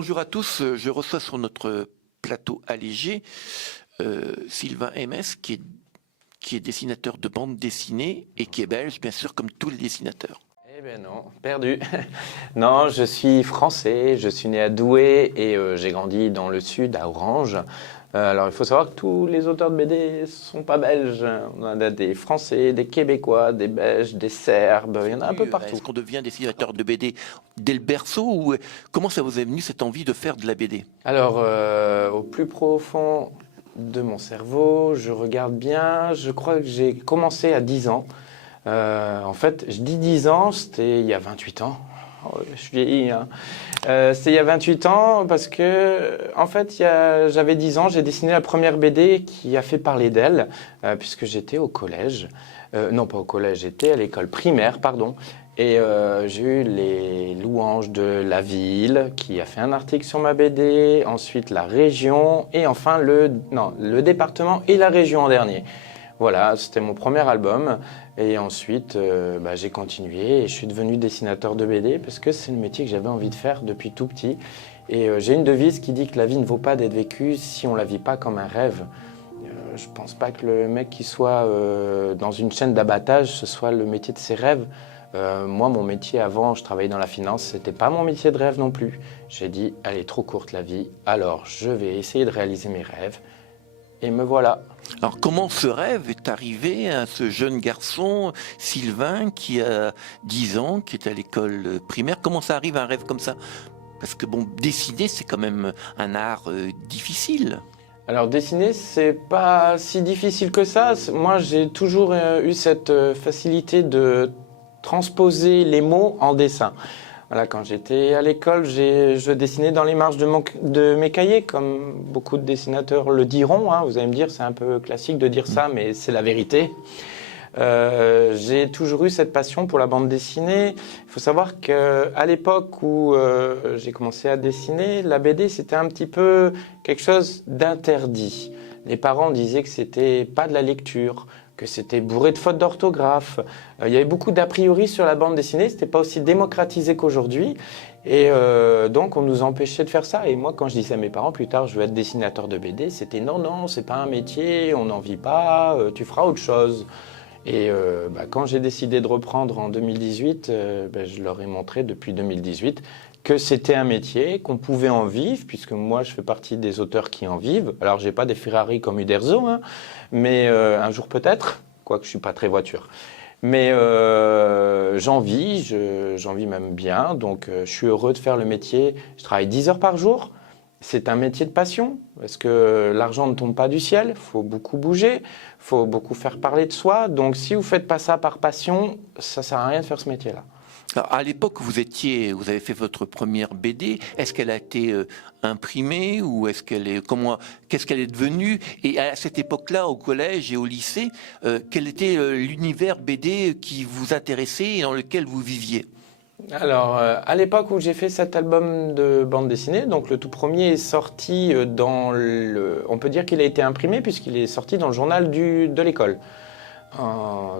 Bonjour à tous, je reçois sur notre plateau allégé Sylvain Ms qui est dessinateur de bande dessinée et qui est belge, bien sûr, comme tous les dessinateurs. Eh bien non, perdu. Non, je suis français, je suis né à Douai et j'ai grandi dans le sud, à Orange. Alors il faut savoir que tous les auteurs de BD ne sont pas belges. On a des Français, des Québécois, des Belges, des Serbes, il y en a un peu partout. Est-ce qu'on devient dessinateur de BD dès le berceau ou comment ça vous est venu cette envie de faire de la BD? Alors au plus profond de mon cerveau, je regarde bien, je crois que j'ai commencé à 10 ans. En fait, je dis 10 ans, c'était il y a 28 ans. Oh, je suis vieilli, hein. C'était il y a 28 ans parce que, en fait, j'avais 10 ans, j'ai dessiné la première BD qui a fait parler d'elle, puisque j'étais au collège. Non, pas au collège, j'étais à l'école primaire, pardon. Et j'ai eu les louanges de la ville qui a fait un article sur ma BD, ensuite la région et enfin le département et la région en dernier. Voilà, c'était mon premier album et ensuite j'ai continué et je suis devenu dessinateur de BD parce que c'est le métier que j'avais envie de faire depuis tout petit. Et j'ai une devise qui dit que la vie ne vaut pas d'être vécue si on la vit pas comme un rêve. Je pense pas que le mec qui soit dans une chaîne d'abattage, ce soit le métier de ses rêves. Moi, mon métier avant, je travaillais dans la finance, c'était pas mon métier de rêve non plus. J'ai dit, elle est trop courte la vie, alors je vais essayer de réaliser mes rêves. Et me voilà. Alors comment ce rêve est arrivé à ce jeune garçon, Sylvain, qui a 10 ans, qui est à l'école primaire? Comment ça arrive un rêve comme ça? Parce que bon, dessiner, c'est quand même un art difficile. Alors dessiner, c'est pas si difficile que ça. Moi, j'ai toujours eu cette facilité de transposer les mots en dessin. Voilà, quand j'étais à l'école, je dessinais dans les marges de mes cahiers, comme beaucoup de dessinateurs le diront, hein. Vous allez me dire, c'est un peu classique de dire ça, mais c'est la vérité. J'ai toujours eu cette passion pour la bande dessinée. Il faut savoir qu'à l'époque où j'ai commencé à dessiner, la BD, c'était un petit peu quelque chose d'interdit. Les parents disaient que c'était pas de la lecture, que c'était bourré de fautes d'orthographe. Il y avait beaucoup d'a priori sur la bande dessinée, c'était pas aussi démocratisé qu'aujourd'hui. Et donc on nous empêchait de faire ça. Et moi, quand je disais à mes parents plus tard, je veux être dessinateur de BD, c'était non, c'est pas un métier, on n'en vit pas, tu feras autre chose. Et quand j'ai décidé de reprendre en 2018, je leur ai montré depuis 2018 que c'était un métier, qu'on pouvait en vivre, puisque moi je fais partie des auteurs qui en vivent. Alors j'ai pas des Ferrari comme Uderzo, hein, mais un jour peut-être, quoique je suis pas très voiture. Mais j'en vis même bien, donc je suis heureux de faire le métier. Je travaille 10 heures par jour. C'est un métier de passion, parce que l'argent ne tombe pas du ciel, il faut beaucoup bouger, il faut beaucoup faire parler de soi. Donc si vous ne faites pas ça par passion, ça ne sert à rien de faire ce métier-là. Alors, à l'époque, vous avez fait votre première BD. Est-ce qu'elle a été imprimée ou qu'est-ce qu'elle est devenue? Et à cette époque-là, au collège et au lycée, quel était l'univers BD qui vous intéressait et dans lequel vous viviez? Alors, à l'époque où j'ai fait cet album de bande dessinée, donc le tout premier est sorti on peut dire qu'il a été imprimé puisqu'il est sorti dans le journal de l'école.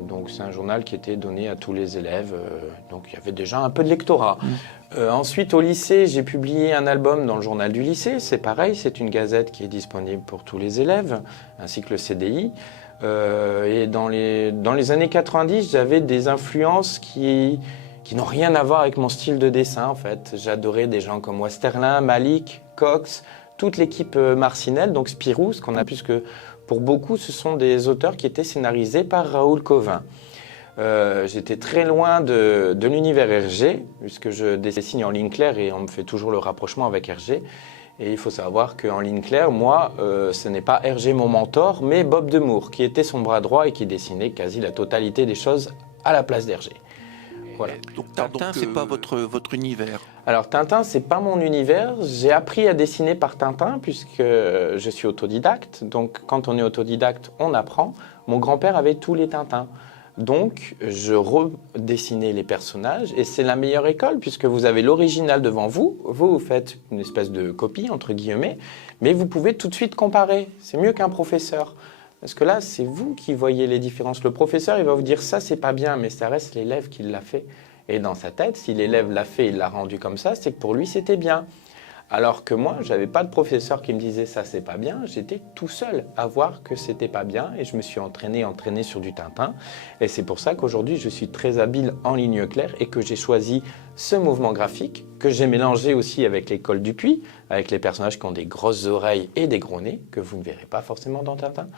Donc c'est un journal qui était donné à tous les élèves, donc il y avait déjà un peu de lectorat. Ensuite au lycée, j'ai publié un album dans le journal du lycée, c'est pareil, c'est une gazette qui est disponible pour tous les élèves, ainsi que le CDI. Et dans les années 90, j'avais des influences qui n'ont rien à voir avec mon style de dessin en fait. J'adorais des gens comme Westerlin, Malik, Cox, toute l'équipe Marcinelle, donc Spirou, ce qu'on a plus que... Pour beaucoup, ce sont des auteurs qui étaient scénarisés par Raoul Cauvin. J'étais très loin de l'univers Hergé, puisque je dessine en ligne claire et on me fait toujours le rapprochement avec Hergé. Et il faut savoir qu'en ligne claire, moi, ce n'est pas Hergé mon mentor, mais Bob Demour, qui était son bras droit et qui dessinait quasi la totalité des choses à la place d'Hergé. Voilà. Donc Tintin, c'est pas votre univers? Alors Tintin, c'est pas mon univers. J'ai appris à dessiner par Tintin puisque je suis autodidacte. Donc quand on est autodidacte, on apprend. Mon grand-père avait tous les Tintins. Donc je redessinais les personnages et c'est la meilleure école puisque vous avez l'original devant vous. Vous faites une espèce de copie, entre guillemets, mais vous pouvez tout de suite comparer. C'est mieux qu'un professeur. Parce que là, c'est vous qui voyez les différences. Le professeur, il va vous dire ça, c'est pas bien, mais ça reste l'élève qui l'a fait. Et dans sa tête, si l'élève l'a fait, il l'a rendu comme ça, c'est que pour lui, c'était bien. Alors que moi, j'avais pas de professeur qui me disait ça c'est pas bien, j'étais tout seul à voir que c'était pas bien et je me suis entraîné sur du Tintin. Et c'est pour ça qu'aujourd'hui je suis très habile en ligne claire et que j'ai choisi ce mouvement graphique que j'ai mélangé aussi avec l'école Dupuis, avec les personnages qui ont des grosses oreilles et des gros nez que vous ne verrez pas forcément dans Tintin,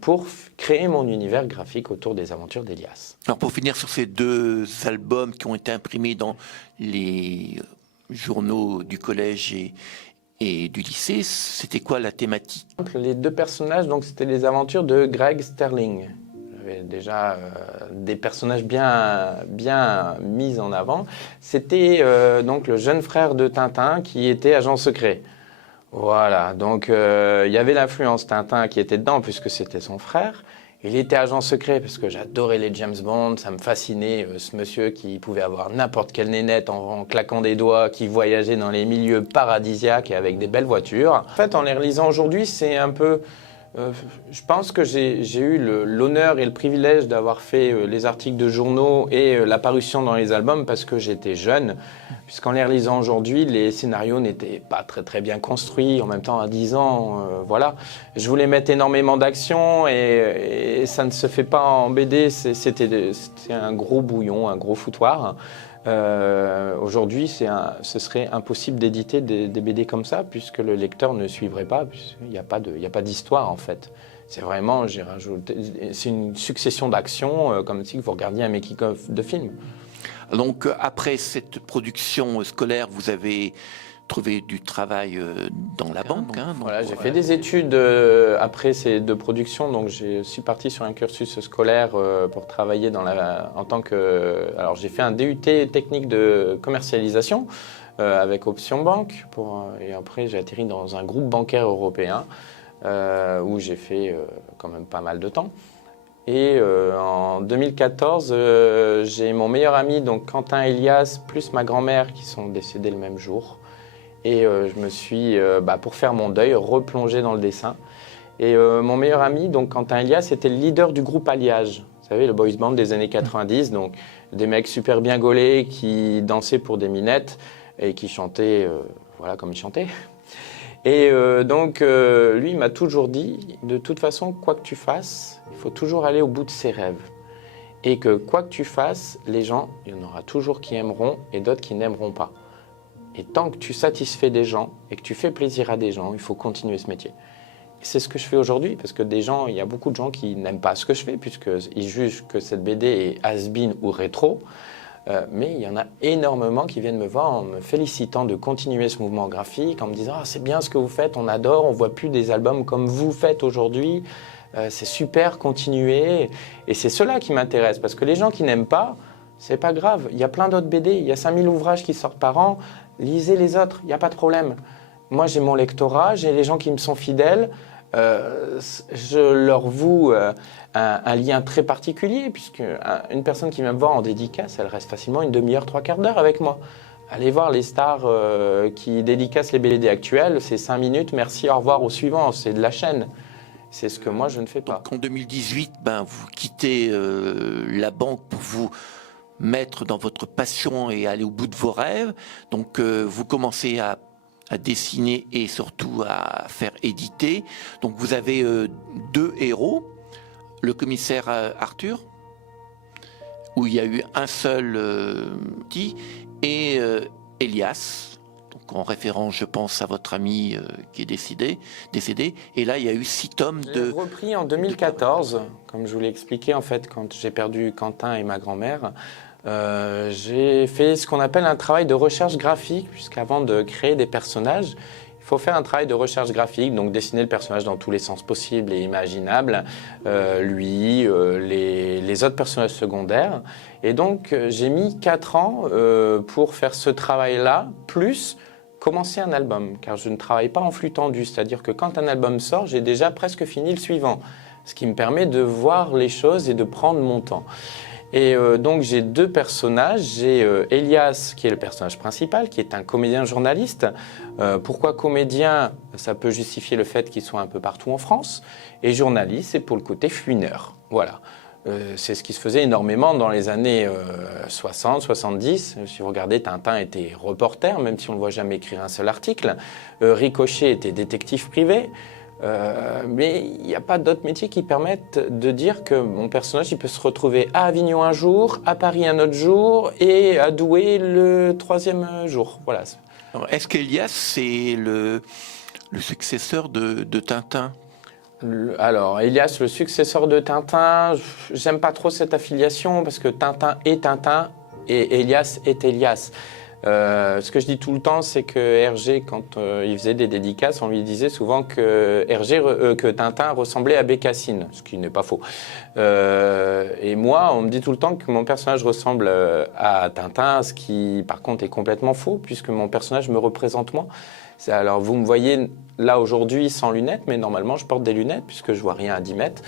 pour créer mon univers graphique autour des aventures d'Elias. Alors pour finir sur ces 2 albums qui ont été imprimés dans les journaux du collège et du lycée, c'était quoi la thématique? Les 2 personnages, donc c'était les aventures de Greg Sterling. J'avais déjà des personnages bien mis en avant. C'était donc le jeune frère de Tintin qui était agent secret. Voilà, donc il y avait l'influence Tintin qui était dedans puisque c'était son frère. Il était agent secret parce que j'adorais les James Bond, ça me fascinait ce monsieur qui pouvait avoir n'importe quelle nénette en claquant des doigts, qui voyageait dans les milieux paradisiaques et avec des belles voitures. En fait, en les relisant aujourd'hui, c'est un peu... je pense que j'ai eu l'honneur et le privilège d'avoir fait les articles de journaux et la parution dans les albums parce que j'étais jeune, puisqu'en les relisant aujourd'hui, les scénarios n'étaient pas très bien construits. En même temps, à 10 ans, voilà. Je voulais mettre énormément d'action et ça ne se fait pas en BD. C'était un gros bouillon, un gros foutoir. Aujourd'hui, ce serait impossible d'éditer des BD comme ça, puisque le lecteur ne suivrait pas, puisqu'il n'y a pas d'histoire en fait. C'est vraiment, c'est une succession d'actions, comme si vous regardiez un making-of de film. Donc après cette production scolaire, vous avez trouvé du travail dans la banque. Voilà, j'ai fait des études après ces 2 productions, donc je suis parti sur un cursus scolaire pour travailler en tant que... Alors j'ai fait un DUT technique de commercialisation avec option banque, et après j'ai atterri dans un groupe bancaire européen où j'ai fait quand même pas mal de temps. Et en 2014, j'ai mon meilleur ami, donc Quentin Elias, plus ma grand-mère qui sont décédés le même jour. Et je me suis, pour faire mon deuil, replongé dans le dessin. Et mon meilleur ami, donc Quentin Elias, était le leader du groupe Alliage. Vous savez, le boys band des années 90, donc des mecs super bien gaulés qui dansaient pour des minettes et qui chantaient, voilà, comme ils chantaient. Et lui, il m'a toujours dit, de toute façon, quoi que tu fasses, il faut toujours aller au bout de ses rêves. Et que quoi que tu fasses, les gens, il y en aura toujours qui aimeront et d'autres qui n'aimeront pas. Et tant que tu satisfais des gens et que tu fais plaisir à des gens, il faut continuer ce métier. Et c'est ce que je fais aujourd'hui, parce que il y a beaucoup de gens qui n'aiment pas ce que je fais, puisqu'ils jugent que cette BD est has-been ou rétro. Mais il y en a énormément qui viennent me voir en me félicitant de continuer ce mouvement graphique, en me disant « Ah, c'est bien ce que vous faites, on adore, on ne voit plus des albums comme vous faites aujourd'hui, c'est super, continuez ». Et c'est cela qui m'intéresse, parce que les gens qui n'aiment pas, c'est pas grave, il y a plein d'autres BD, il y a 5000 ouvrages qui sortent par an, lisez les autres, il n'y a pas de problème. Moi, j'ai mon lectorat, j'ai les gens qui me sont fidèles, je leur voue un lien très particulier, puisque une personne qui vient me voir en dédicace, elle reste facilement une demi-heure, 3/4 d'heure avec moi. Allez voir les stars qui dédicacent les BD actuelles, c'est 5 minutes, merci, au revoir, au suivant, c'est de la chaîne. C'est ce que moi, je ne fais pas. Donc en 2018, vous quittez la banque pour vous mettre dans votre passion et aller au bout de vos rêves. Donc vous commencez à dessiner et surtout à faire éditer. Donc vous avez 2 héros, le commissaire Arthur, où il y a eu un seul petit, et Elias, donc en référence, je pense, à votre ami qui est décédé. Et là, il y a eu 6 tomes de... J'ai repris en 2014, comme je vous l'ai expliqué, en fait, quand j'ai perdu Quentin et ma grand-mère. J'ai fait ce qu'on appelle un travail de recherche graphique, puisqu'avant de créer des personnages, il faut faire un travail de recherche graphique, donc dessiner le personnage dans tous les sens possibles et imaginables, les autres personnages secondaires. Et donc j'ai mis 4 ans pour faire ce travail-là, plus commencer un album, car je ne travaille pas en flux tendu, c'est-à-dire que quand un album sort, j'ai déjà presque fini le suivant, ce qui me permet de voir les choses et de prendre mon temps. Et donc j'ai 2 personnages, j'ai Elias qui est le personnage principal, qui est un comédien journaliste. Pourquoi comédien? Ça peut justifier le fait qu'il soit un peu partout en France. Et journaliste, c'est pour le côté fouineur. Voilà. C'est ce qui se faisait énormément dans les années 60, 70. Si vous regardez, Tintin était reporter, même si on ne le voit jamais écrire un seul article. Ricochet était détective privé. Mais il n'y a pas d'autres métiers qui permettent de dire que mon personnage il peut se retrouver à Avignon un jour, à Paris un autre jour et à Douai le 3e jour. Voilà. Est-ce qu'Elias, c'est le successeur de Tintin? Alors, Elias, le successeur de Tintin, j'aime pas trop cette affiliation parce que Tintin est Tintin et Elias est Elias. Ce que je dis tout le temps, c'est que Hergé, quand il faisait des dédicaces, on lui disait souvent que Tintin ressemblait à Bécassine, ce qui n'est pas faux. Et moi, on me dit tout le temps que mon personnage ressemble à Tintin, ce qui, par contre, est complètement faux, puisque mon personnage me représente moi. Alors, vous me voyez là aujourd'hui sans lunettes, mais normalement, je porte des lunettes, puisque je vois rien à 10 mètres.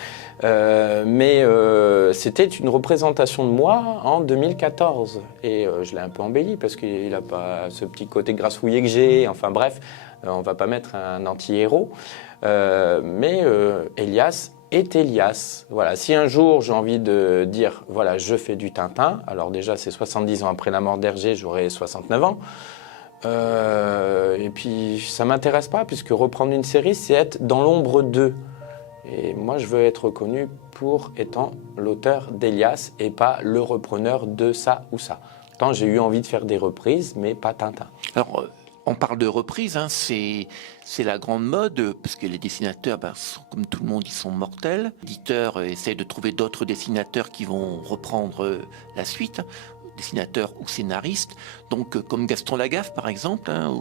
C'était une représentation de moi en 2014. Et je l'ai un peu embelli, parce qu'il n'a pas ce petit côté grassouillé que j'ai. Enfin bref, on ne va pas mettre un anti-héros. Elias est Elias. Voilà. Si un jour j'ai envie de dire, voilà, je fais du Tintin, alors déjà c'est 70 ans après la mort d'Hergé, j'aurai 69 ans. Et puis ça m'intéresse pas, puisque reprendre une série, c'est être dans l'ombre d'eux. Et moi, je veux être reconnu pour étant l'auteur d'Elias et pas le repreneur de ça ou ça. Tant j'ai eu envie de faire des reprises, mais pas Tintin. Alors, on parle de reprises, hein, c'est la grande mode, parce que les dessinateurs, comme tout le monde, ils sont mortels. L'éditeur essaie de trouver d'autres dessinateurs qui vont reprendre la suite, dessinateurs ou scénaristes. Donc, comme Gaston Lagaffe, par exemple, hein,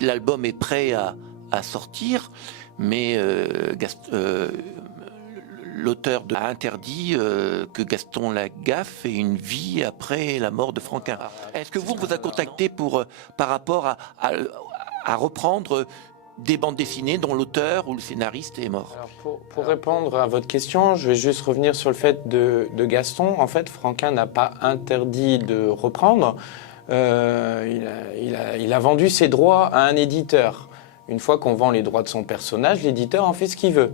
l'album est prêt à sortir, mais l'auteur a interdit que Gaston Lagaffe ait une vie après la mort de Franquin. Est-ce que vous a contacté par rapport à reprendre des bandes dessinées dont l'auteur ou le scénariste est mort? Alors pour répondre à votre question, je vais juste revenir sur le fait de Gaston. En fait, Franquin n'a pas interdit de reprendre. Il a vendu ses droits à un éditeur. Une fois qu'on vend les droits de son personnage, l'éditeur en fait ce qu'il veut.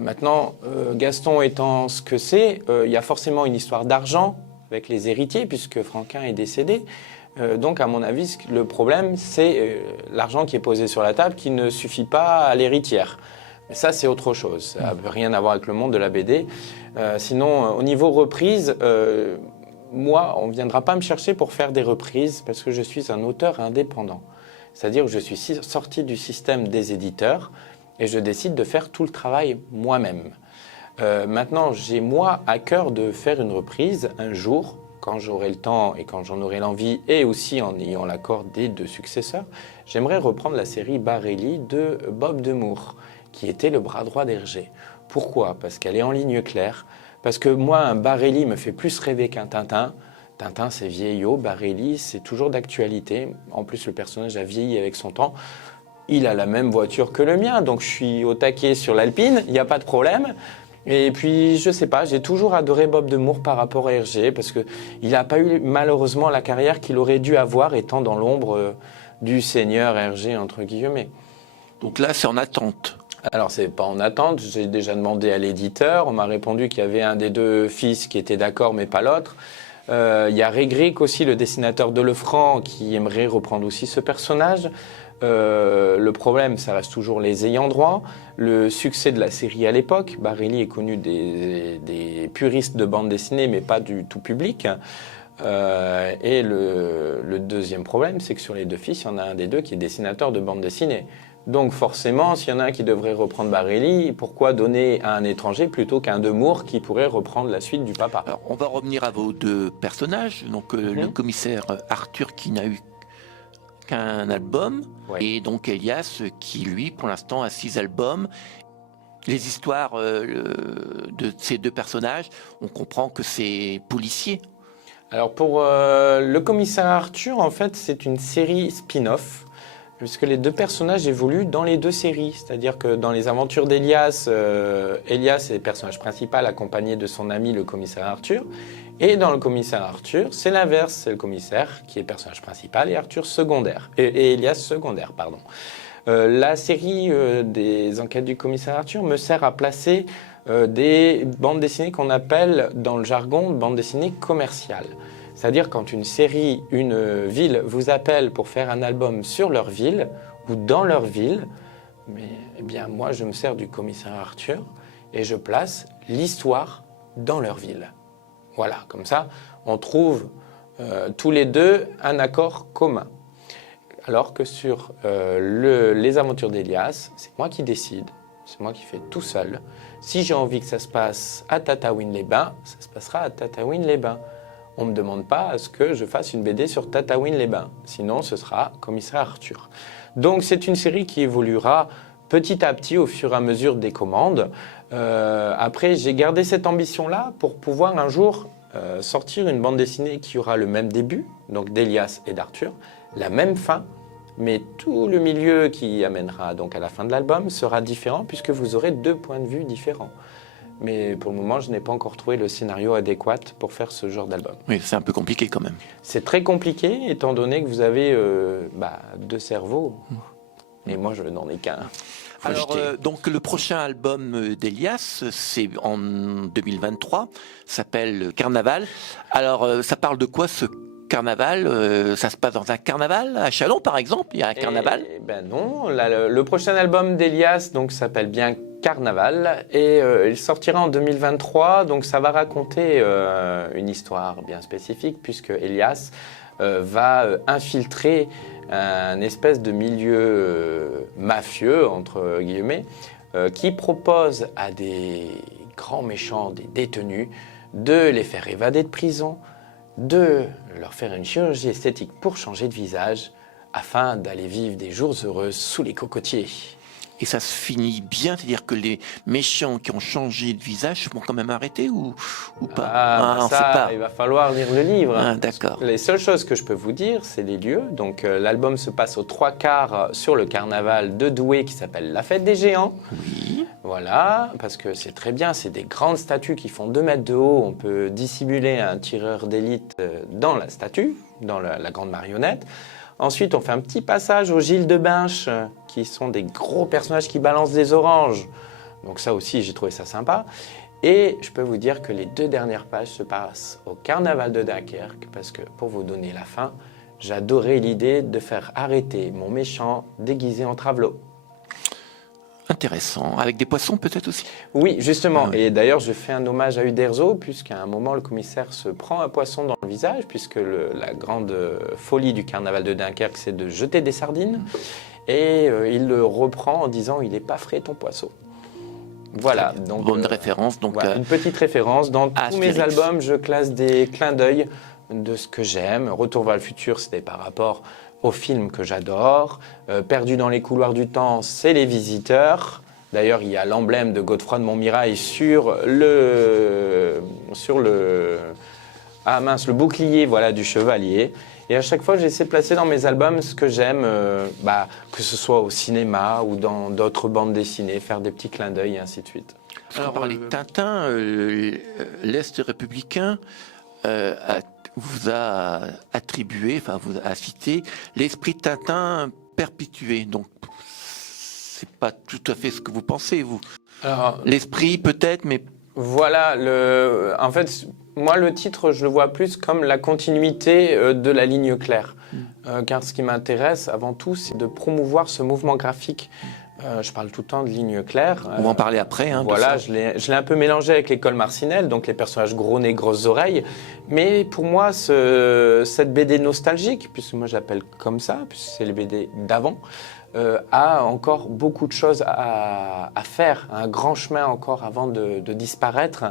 Maintenant, Gaston étant ce que c'est, il y a forcément une histoire d'argent avec les héritiers, puisque Franquin est décédé. Donc, à mon avis, le problème, c'est l'argent qui est posé sur la table qui ne suffit pas à l'héritière. Mais ça, c'est autre chose. Ça n'a rien à voir avec le monde de la BD. Sinon, au niveau reprise, moi, on ne viendra pas me chercher pour faire des reprises parce que je suis un auteur indépendant. C'est-à-dire que je suis sorti du système des éditeurs et je décide de faire tout le travail moi-même. Maintenant, j'ai moi à cœur de faire une reprise un jour, quand j'aurai le temps et quand j'en aurai l'envie, et aussi en ayant l'accord des 2 successeurs. J'aimerais reprendre la série Barelli de Bob Demour, qui était le bras droit d'Hergé. Pourquoi? Parce qu'elle est en ligne claire. Parce que moi, un Barelli me fait plus rêver qu'un Tintin. Tintin, c'est vieillot. Barelli, c'est toujours d'actualité. En plus, le personnage a vieilli avec son temps. Il a la même voiture que le mien, donc je suis au taquet sur l'Alpine, il n'y a pas de problème. Et puis, je sais pas, j'ai toujours adoré Bob Demour par rapport à Hergé, parce qu'il n'a pas eu malheureusement la carrière qu'il aurait dû avoir étant dans l'ombre du seigneur Hergé, entre guillemets. Donc là, c'est en attente. Alors, c'est pas en attente, j'ai déjà demandé à l'éditeur, on m'a répondu qu'il y avait un des 2 fils qui était d'accord, mais pas l'autre. Il y a Régric aussi, le dessinateur de Lefranc, qui aimerait reprendre aussi ce personnage. Le problème, ça reste toujours les ayants droit. Le succès de la série à l'époque, Barelli est connu des puristes de bande dessinée, mais pas du tout public. Et le deuxième problème, c'est que sur les 2 fils, il y en a un des 2 qui est dessinateur de bande dessinée. Donc forcément, s'il y en a un qui devrait reprendre Barelli, pourquoi donner à un étranger plutôt qu'un Demour qui pourrait reprendre la suite du papa? Alors, on va revenir à vos 2 personnages. Donc le commissaire Arthur qui n'a eu qu'un album, ouais. Et donc Elias qui lui pour l'instant a 6 albums. Les histoires de ces 2 personnages, on comprend que c'est policier. Alors pour le commissaire Arthur, en fait c'est une série spin-off, puisque les 2 personnages évoluent dans les 2 séries. C'est-à-dire que dans les aventures d'Elias, Elias est le personnage principal accompagné de son ami le commissaire Arthur. Et dans le commissaire Arthur, c'est l'inverse, c'est le commissaire qui est le personnage principal et Arthur secondaire, et Elias secondaire, pardon. La série des enquêtes du commissaire Arthur me sert à placer des bandes dessinées qu'on appelle dans le jargon bandes dessinées commerciales. C'est-à-dire quand une série, une ville vous appelle pour faire un album sur leur ville ou dans leur ville, mais eh bien moi je me sers du commissaire Arthur et je place l'histoire dans leur ville. Voilà, comme ça on trouve tous les deux un accord commun. Alors que sur les aventures d'Elias, c'est moi qui décide, c'est moi qui fais tout seul. Si j'ai envie que ça se passe à Tataouine-les-Bains, ça se passera à Tataouine-les-Bains. On ne me demande pas à ce que je fasse une BD sur Tataouine-les-Bains. Sinon, ce sera Commissaire Arthur. Donc, c'est une série qui évoluera petit à petit au fur et à mesure des commandes. Après, j'ai gardé cette ambition-là pour pouvoir un jour sortir une bande dessinée qui aura le même début, donc d'Elias et d'Arthur, la même fin, mais tout le milieu qui amènera donc à la fin de l'album sera différent puisque vous aurez 2 points de vue différents. Mais pour le moment, je n'ai pas encore trouvé le scénario adéquat pour faire ce genre d'album. Oui, c'est un peu compliqué quand même. C'est très compliqué étant donné que vous avez 2 cerveaux. Et moi, je n'en ai qu'un. Alors, donc le prochain album d'Elias, c'est en 2023, s'appelle Carnaval. Alors, ça parle de quoi ce carnaval? Ça se passe dans un carnaval à Châlons, par exemple? Il y a un carnaval? Ben non, le prochain album d'Elias donc s'appelle bien Carnaval et il sortira en 2023. Donc ça va raconter une histoire bien spécifique puisque Elias va infiltrer un espèce de milieu mafieux entre guillemets qui propose à des grands méchants, des détenus, de les faire évader de prison, de leur faire une chirurgie esthétique pour changer de visage afin d'aller vivre des jours heureux sous les cocotiers. Et ça se finit bien, c'est-à-dire que les méchants qui ont changé de visage vont quand même arrêter ou pas? On sait pas. Il va falloir lire le livre. D'accord. Les seules choses que je peux vous dire, c'est les lieux. Donc l'album se passe aux 3/4 sur le carnaval de Douai qui s'appelle La Fête des Géants. Oui. Voilà, parce que c'est très bien, c'est des grandes statues qui font 2 mètres de haut. On peut dissimuler un tireur d'élite dans la statue, dans la grande marionnette. Ensuite, on fait un petit passage aux Gilles de Binche, qui sont des gros personnages qui balancent des oranges. Donc ça aussi, j'ai trouvé ça sympa. Et je peux vous dire que les 2 dernières pages se passent au carnaval de Dunkerque, parce que, pour vous donner la fin, j'adorais l'idée de faire arrêter mon méchant déguisé en travelot. Intéressant. Avec des poissons peut-être aussi? Oui, justement. Ah oui. Et d'ailleurs, je fais un hommage à Uderzo, puisqu'à un moment, le commissaire se prend un poisson dans le visage, puisque la grande folie du carnaval de Dunkerque, c'est de jeter des sardines. Et il le reprend en disant « il n'est pas frais ton poisson ». Voilà. Donc, bonne référence. Donc, voilà, une petite référence. Dans tous mes Astérix. albums, je classe des clins d'œil de ce que j'aime. Retour vers le futur, c'était par rapport au film que j'adore. Perdu dans les couloirs du temps, c'est Les Visiteurs. D'ailleurs, il y a l'emblème de Godefroy de Montmirail sur le bouclier, voilà, du chevalier. Et à chaque fois, j'essaie de placer dans mes albums ce que j'aime, que ce soit au cinéma ou dans d'autres bandes dessinées, faire des petits clins d'œil et ainsi de suite. Alors, par les Tintin, l'Est républicain vous a attribué, enfin vous a cité l'esprit Tintin perpétué. Donc, c'est pas tout à fait ce que vous pensez, vous. Alors, l'esprit peut-être, mais voilà, en fait, moi, le titre, je le vois plus comme la continuité de la ligne claire. Car ce qui m'intéresse, avant tout, c'est de promouvoir ce mouvement graphique. Je parle tout le temps de ligne claire. on va en parler après. Voilà, je l'ai un peu mélangé avec l'école Marcinelle, donc les personnages gros nez, grosses oreilles. Mais pour moi, cette BD nostalgique, puisque moi je l'appelle comme ça, puisque c'est les BD d'avant, a encore beaucoup de choses à faire, un grand chemin encore avant de disparaître.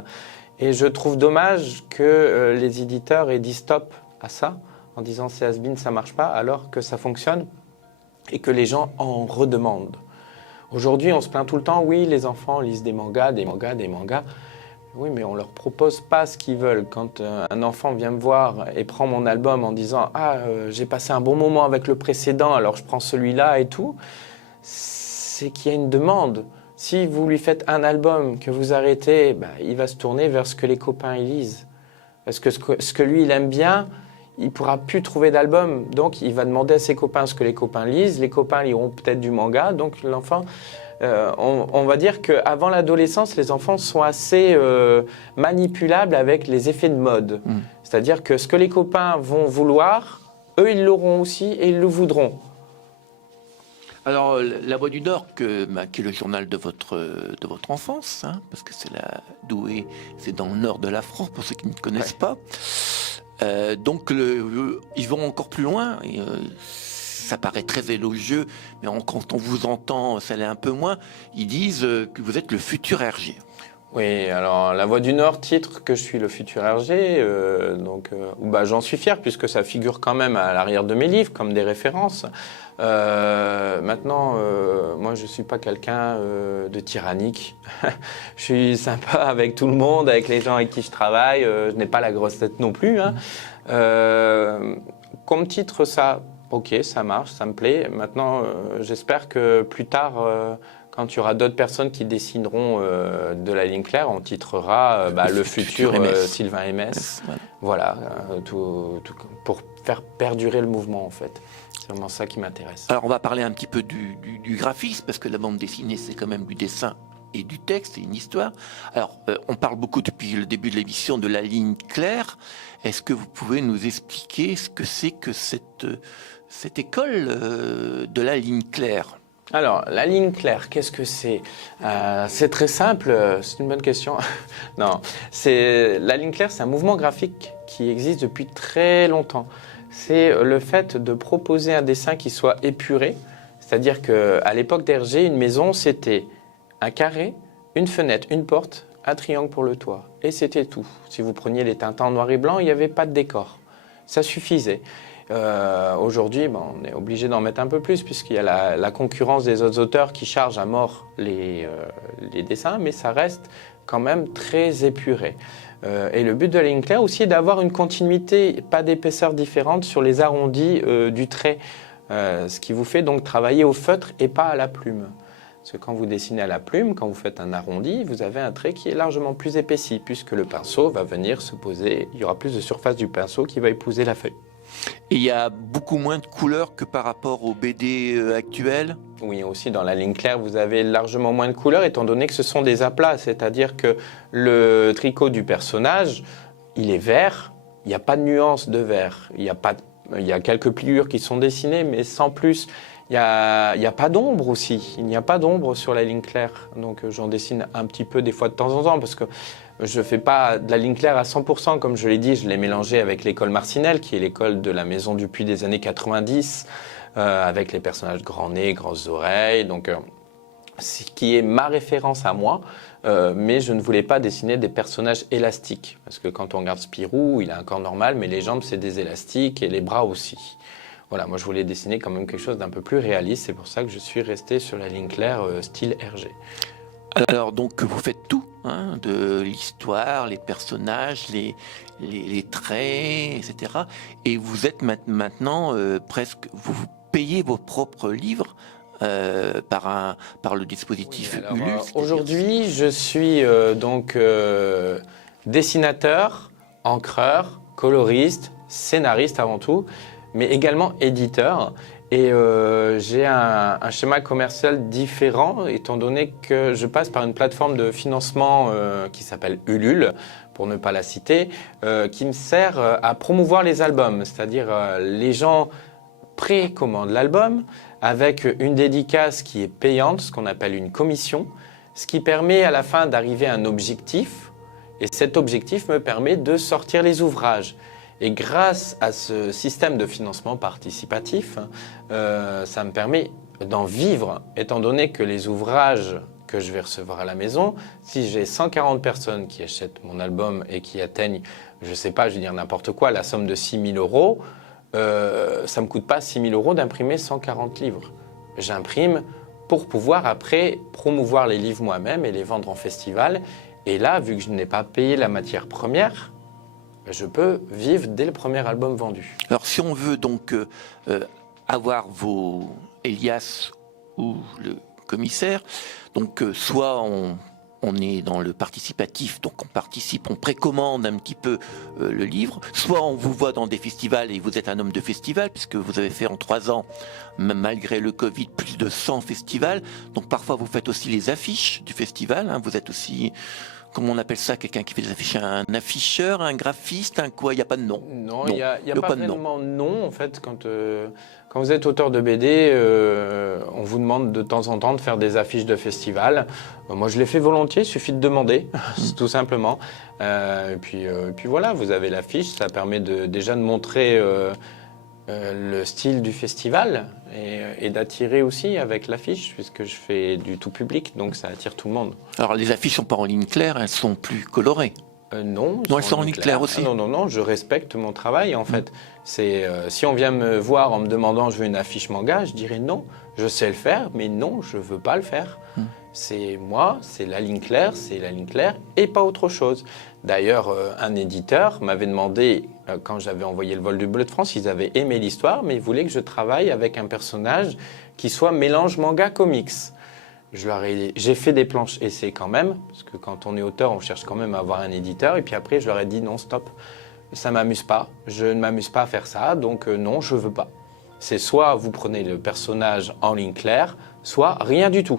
Et je trouve dommage que les éditeurs aient dit stop à ça, en disant c'est has-been, ça marche pas, alors que ça fonctionne et que les gens en redemandent. Aujourd'hui, on se plaint tout le temps, oui, les enfants lisent des mangas, des mangas, des mangas. Oui, mais on leur propose pas ce qu'ils veulent. Quand un enfant vient me voir et prend mon album en disant « Ah, j'ai passé un bon moment avec le précédent, alors je prends celui-là et tout », c'est qu'il y a une demande. Si vous lui faites un album que vous arrêtez, il va se tourner vers ce que les copains ils lisent. Parce que ce que lui, il aime bien, il ne pourra plus trouver d'album. Donc, il va demander à ses copains ce que les copains lisent. Les copains liront peut-être du manga. Donc, l'enfant... On va dire qu'avant l'adolescence, les enfants sont assez manipulables avec les effets de mode. C'est-à-dire que ce que les copains vont vouloir, eux, ils l'auront aussi et ils le voudront. Alors, La Voix du Nord, qui est le journal de votre enfance, hein, parce que c'est la Douai, c'est dans le nord de la France, pour ceux qui ne connaissent pas. Donc, ils vont encore plus loin. Et, ça paraît très élogieux, mais quand on vous entend, ça l'est un peu moins. Ils disent que vous êtes le futur Hergé. Oui, alors La Voix du Nord titre que je suis le futur Hergé, j'en suis fier puisque ça figure quand même à l'arrière de mes livres comme des références. Maintenant, moi je suis pas quelqu'un de tyrannique. Je suis sympa avec tout le monde, avec les gens avec qui je travaille. Je n'ai pas la grosse tête non plus. Hein. Comme titre, ça, ok, ça marche, ça me plaît. Maintenant, j'espère que plus tard. Quand il y aura d'autres personnes qui dessineront de la ligne claire, on titrera le futur Sylvain MS. Voilà, pour faire perdurer le mouvement en fait. C'est vraiment ça qui m'intéresse. Alors on va parler un petit peu du graphisme, parce que la bande dessinée c'est quand même du dessin et du texte, c'est une histoire. Alors on parle beaucoup depuis le début de l'émission de la ligne claire. Est-ce que vous pouvez nous expliquer ce que c'est que cette école de la ligne claire ? Alors, la ligne claire, qu'est-ce que c'est ? C'est très simple, c'est une bonne question. Non, la ligne claire, c'est un mouvement graphique qui existe depuis très longtemps. C'est le fait de proposer un dessin qui soit épuré, c'est-à-dire qu'à l'époque d'Hergé, une maison, c'était un carré, une fenêtre, une porte, un triangle pour le toit, et c'était tout. Si vous preniez les Tintins en noir et blanc, il n'y avait pas de décor. Ça suffisait. Aujourd'hui, on est obligé d'en mettre un peu plus puisqu'il y a la concurrence des autres auteurs qui chargent à mort les dessins, mais ça reste quand même très épuré. Et le but de la ligne claire aussi est d'avoir une continuité, pas d'épaisseur différente sur les arrondis du trait, ce qui vous fait donc travailler au feutre et pas à la plume. Parce que quand vous dessinez à la plume, quand vous faites un arrondi, vous avez un trait qui est largement plus épaissi puisque le pinceau va venir se poser, il y aura plus de surface du pinceau qui va épouser la feuille. Et il y a beaucoup moins de couleurs que par rapport aux BD actuels ? Oui, aussi dans la ligne claire, vous avez largement moins de couleurs étant donné que ce sont des aplats. C'est-à-dire que le tricot du personnage, il est vert, il n'y a pas de nuance de vert. Il y a quelques pliures qui sont dessinées, mais sans plus. Il n'y a pas d'ombre aussi. Il n'y a pas d'ombre sur la ligne claire. Donc j'en dessine un petit peu des fois de temps en temps parce que je ne fais pas de la ligne claire à 100%, comme je l'ai dit, je l'ai mélangé avec l'école Marcinelle, qui est l'école de la Maison Dupuis des années 90, avec les personnages grands nez, grandes oreilles, donc ce qui est ma référence à moi, mais je ne voulais pas dessiner des personnages élastiques, parce que quand on regarde Spirou, il a un corps normal, mais les jambes c'est des élastiques et les bras aussi. Voilà, moi je voulais dessiner quand même quelque chose d'un peu plus réaliste, c'est pour ça que je suis resté sur la ligne claire style Hergé. Alors donc vous faites tout, hein, de l'histoire, les personnages, les traits, etc. Et vous êtes maintenant presque, vous payez vos propres livres par le dispositif Ulule. Aujourd'hui, je suis dessinateur, encreur, coloriste, scénariste avant tout, mais également éditeur. Et j'ai un schéma commercial différent, étant donné que je passe par une plateforme de financement qui s'appelle Ulule, pour ne pas la citer, qui me sert à promouvoir les albums. C'est-à-dire les gens précommandent l'album avec une dédicace qui est payante, ce qu'on appelle une commission, ce qui permet à la fin d'arriver à un objectif. Et cet objectif me permet de sortir les ouvrages. Et grâce à ce système de financement participatif, ça me permet d'en vivre, étant donné que les ouvrages que je vais recevoir à la maison, si j'ai 140 personnes qui achètent mon album et qui atteignent, je ne sais pas, je veux dire n'importe quoi, la somme de 6 000 euros, ça ne me coûte pas 6 000 euros d'imprimer 140 livres. J'imprime pour pouvoir après promouvoir les livres moi-même et les vendre en festival. Et là, vu que je n'ai pas payé la matière première, je peux vivre dès le premier album vendu. Alors si on veut donc avoir vos Elias ou le commissaire, donc soit on on est dans le participatif, donc on participe, on précommande un petit peu le livre. Soit on vous voit dans des festivals et vous êtes un homme de festival, puisque vous avez fait en 3 ans, malgré le Covid, plus de 100 festivals. Donc parfois vous faites aussi les affiches du festival. Vous êtes aussi, comment on appelle ça, quelqu'un qui fait des affiches, un afficheur, un graphiste, un quoi? Il n'y a pas de nom. Non, il n'y a pas vraiment de nom. En fait, quand vous êtes auteur de BD, on vous demande de temps en temps de faire des affiches de festival. Moi, je les fais volontiers, il suffit de demander, tout simplement. Et puis voilà, vous avez l'affiche, ça permet déjà de montrer le style du festival et d'attirer aussi avec l'affiche, puisque je fais du tout public, donc ça attire tout le monde. Alors les affiches sont pas en ligne claire, elles sont plus colorées. Non, elles sont en ligne claire aussi. Non, je respecte mon travail en fait. C'est si on vient me voir en me demandant je veux une affiche manga, je dirais non, je sais le faire, mais non, je veux pas le faire. C'est moi, c'est la ligne claire et pas autre chose. D'ailleurs, un éditeur m'avait demandé, quand j'avais envoyé le vol du Bleu de France, ils avaient aimé l'histoire, mais ils voulaient que je travaille avec un personnage qui soit mélange manga-comics. J'ai fait des planches essais quand même, parce que quand on est auteur, on cherche quand même à avoir un éditeur. Et puis après, je leur ai dit non, stop, ça ne m'amuse pas. Je ne m'amuse pas à faire ça, donc non, je ne veux pas. C'est soit vous prenez le personnage en ligne claire, soit rien du tout.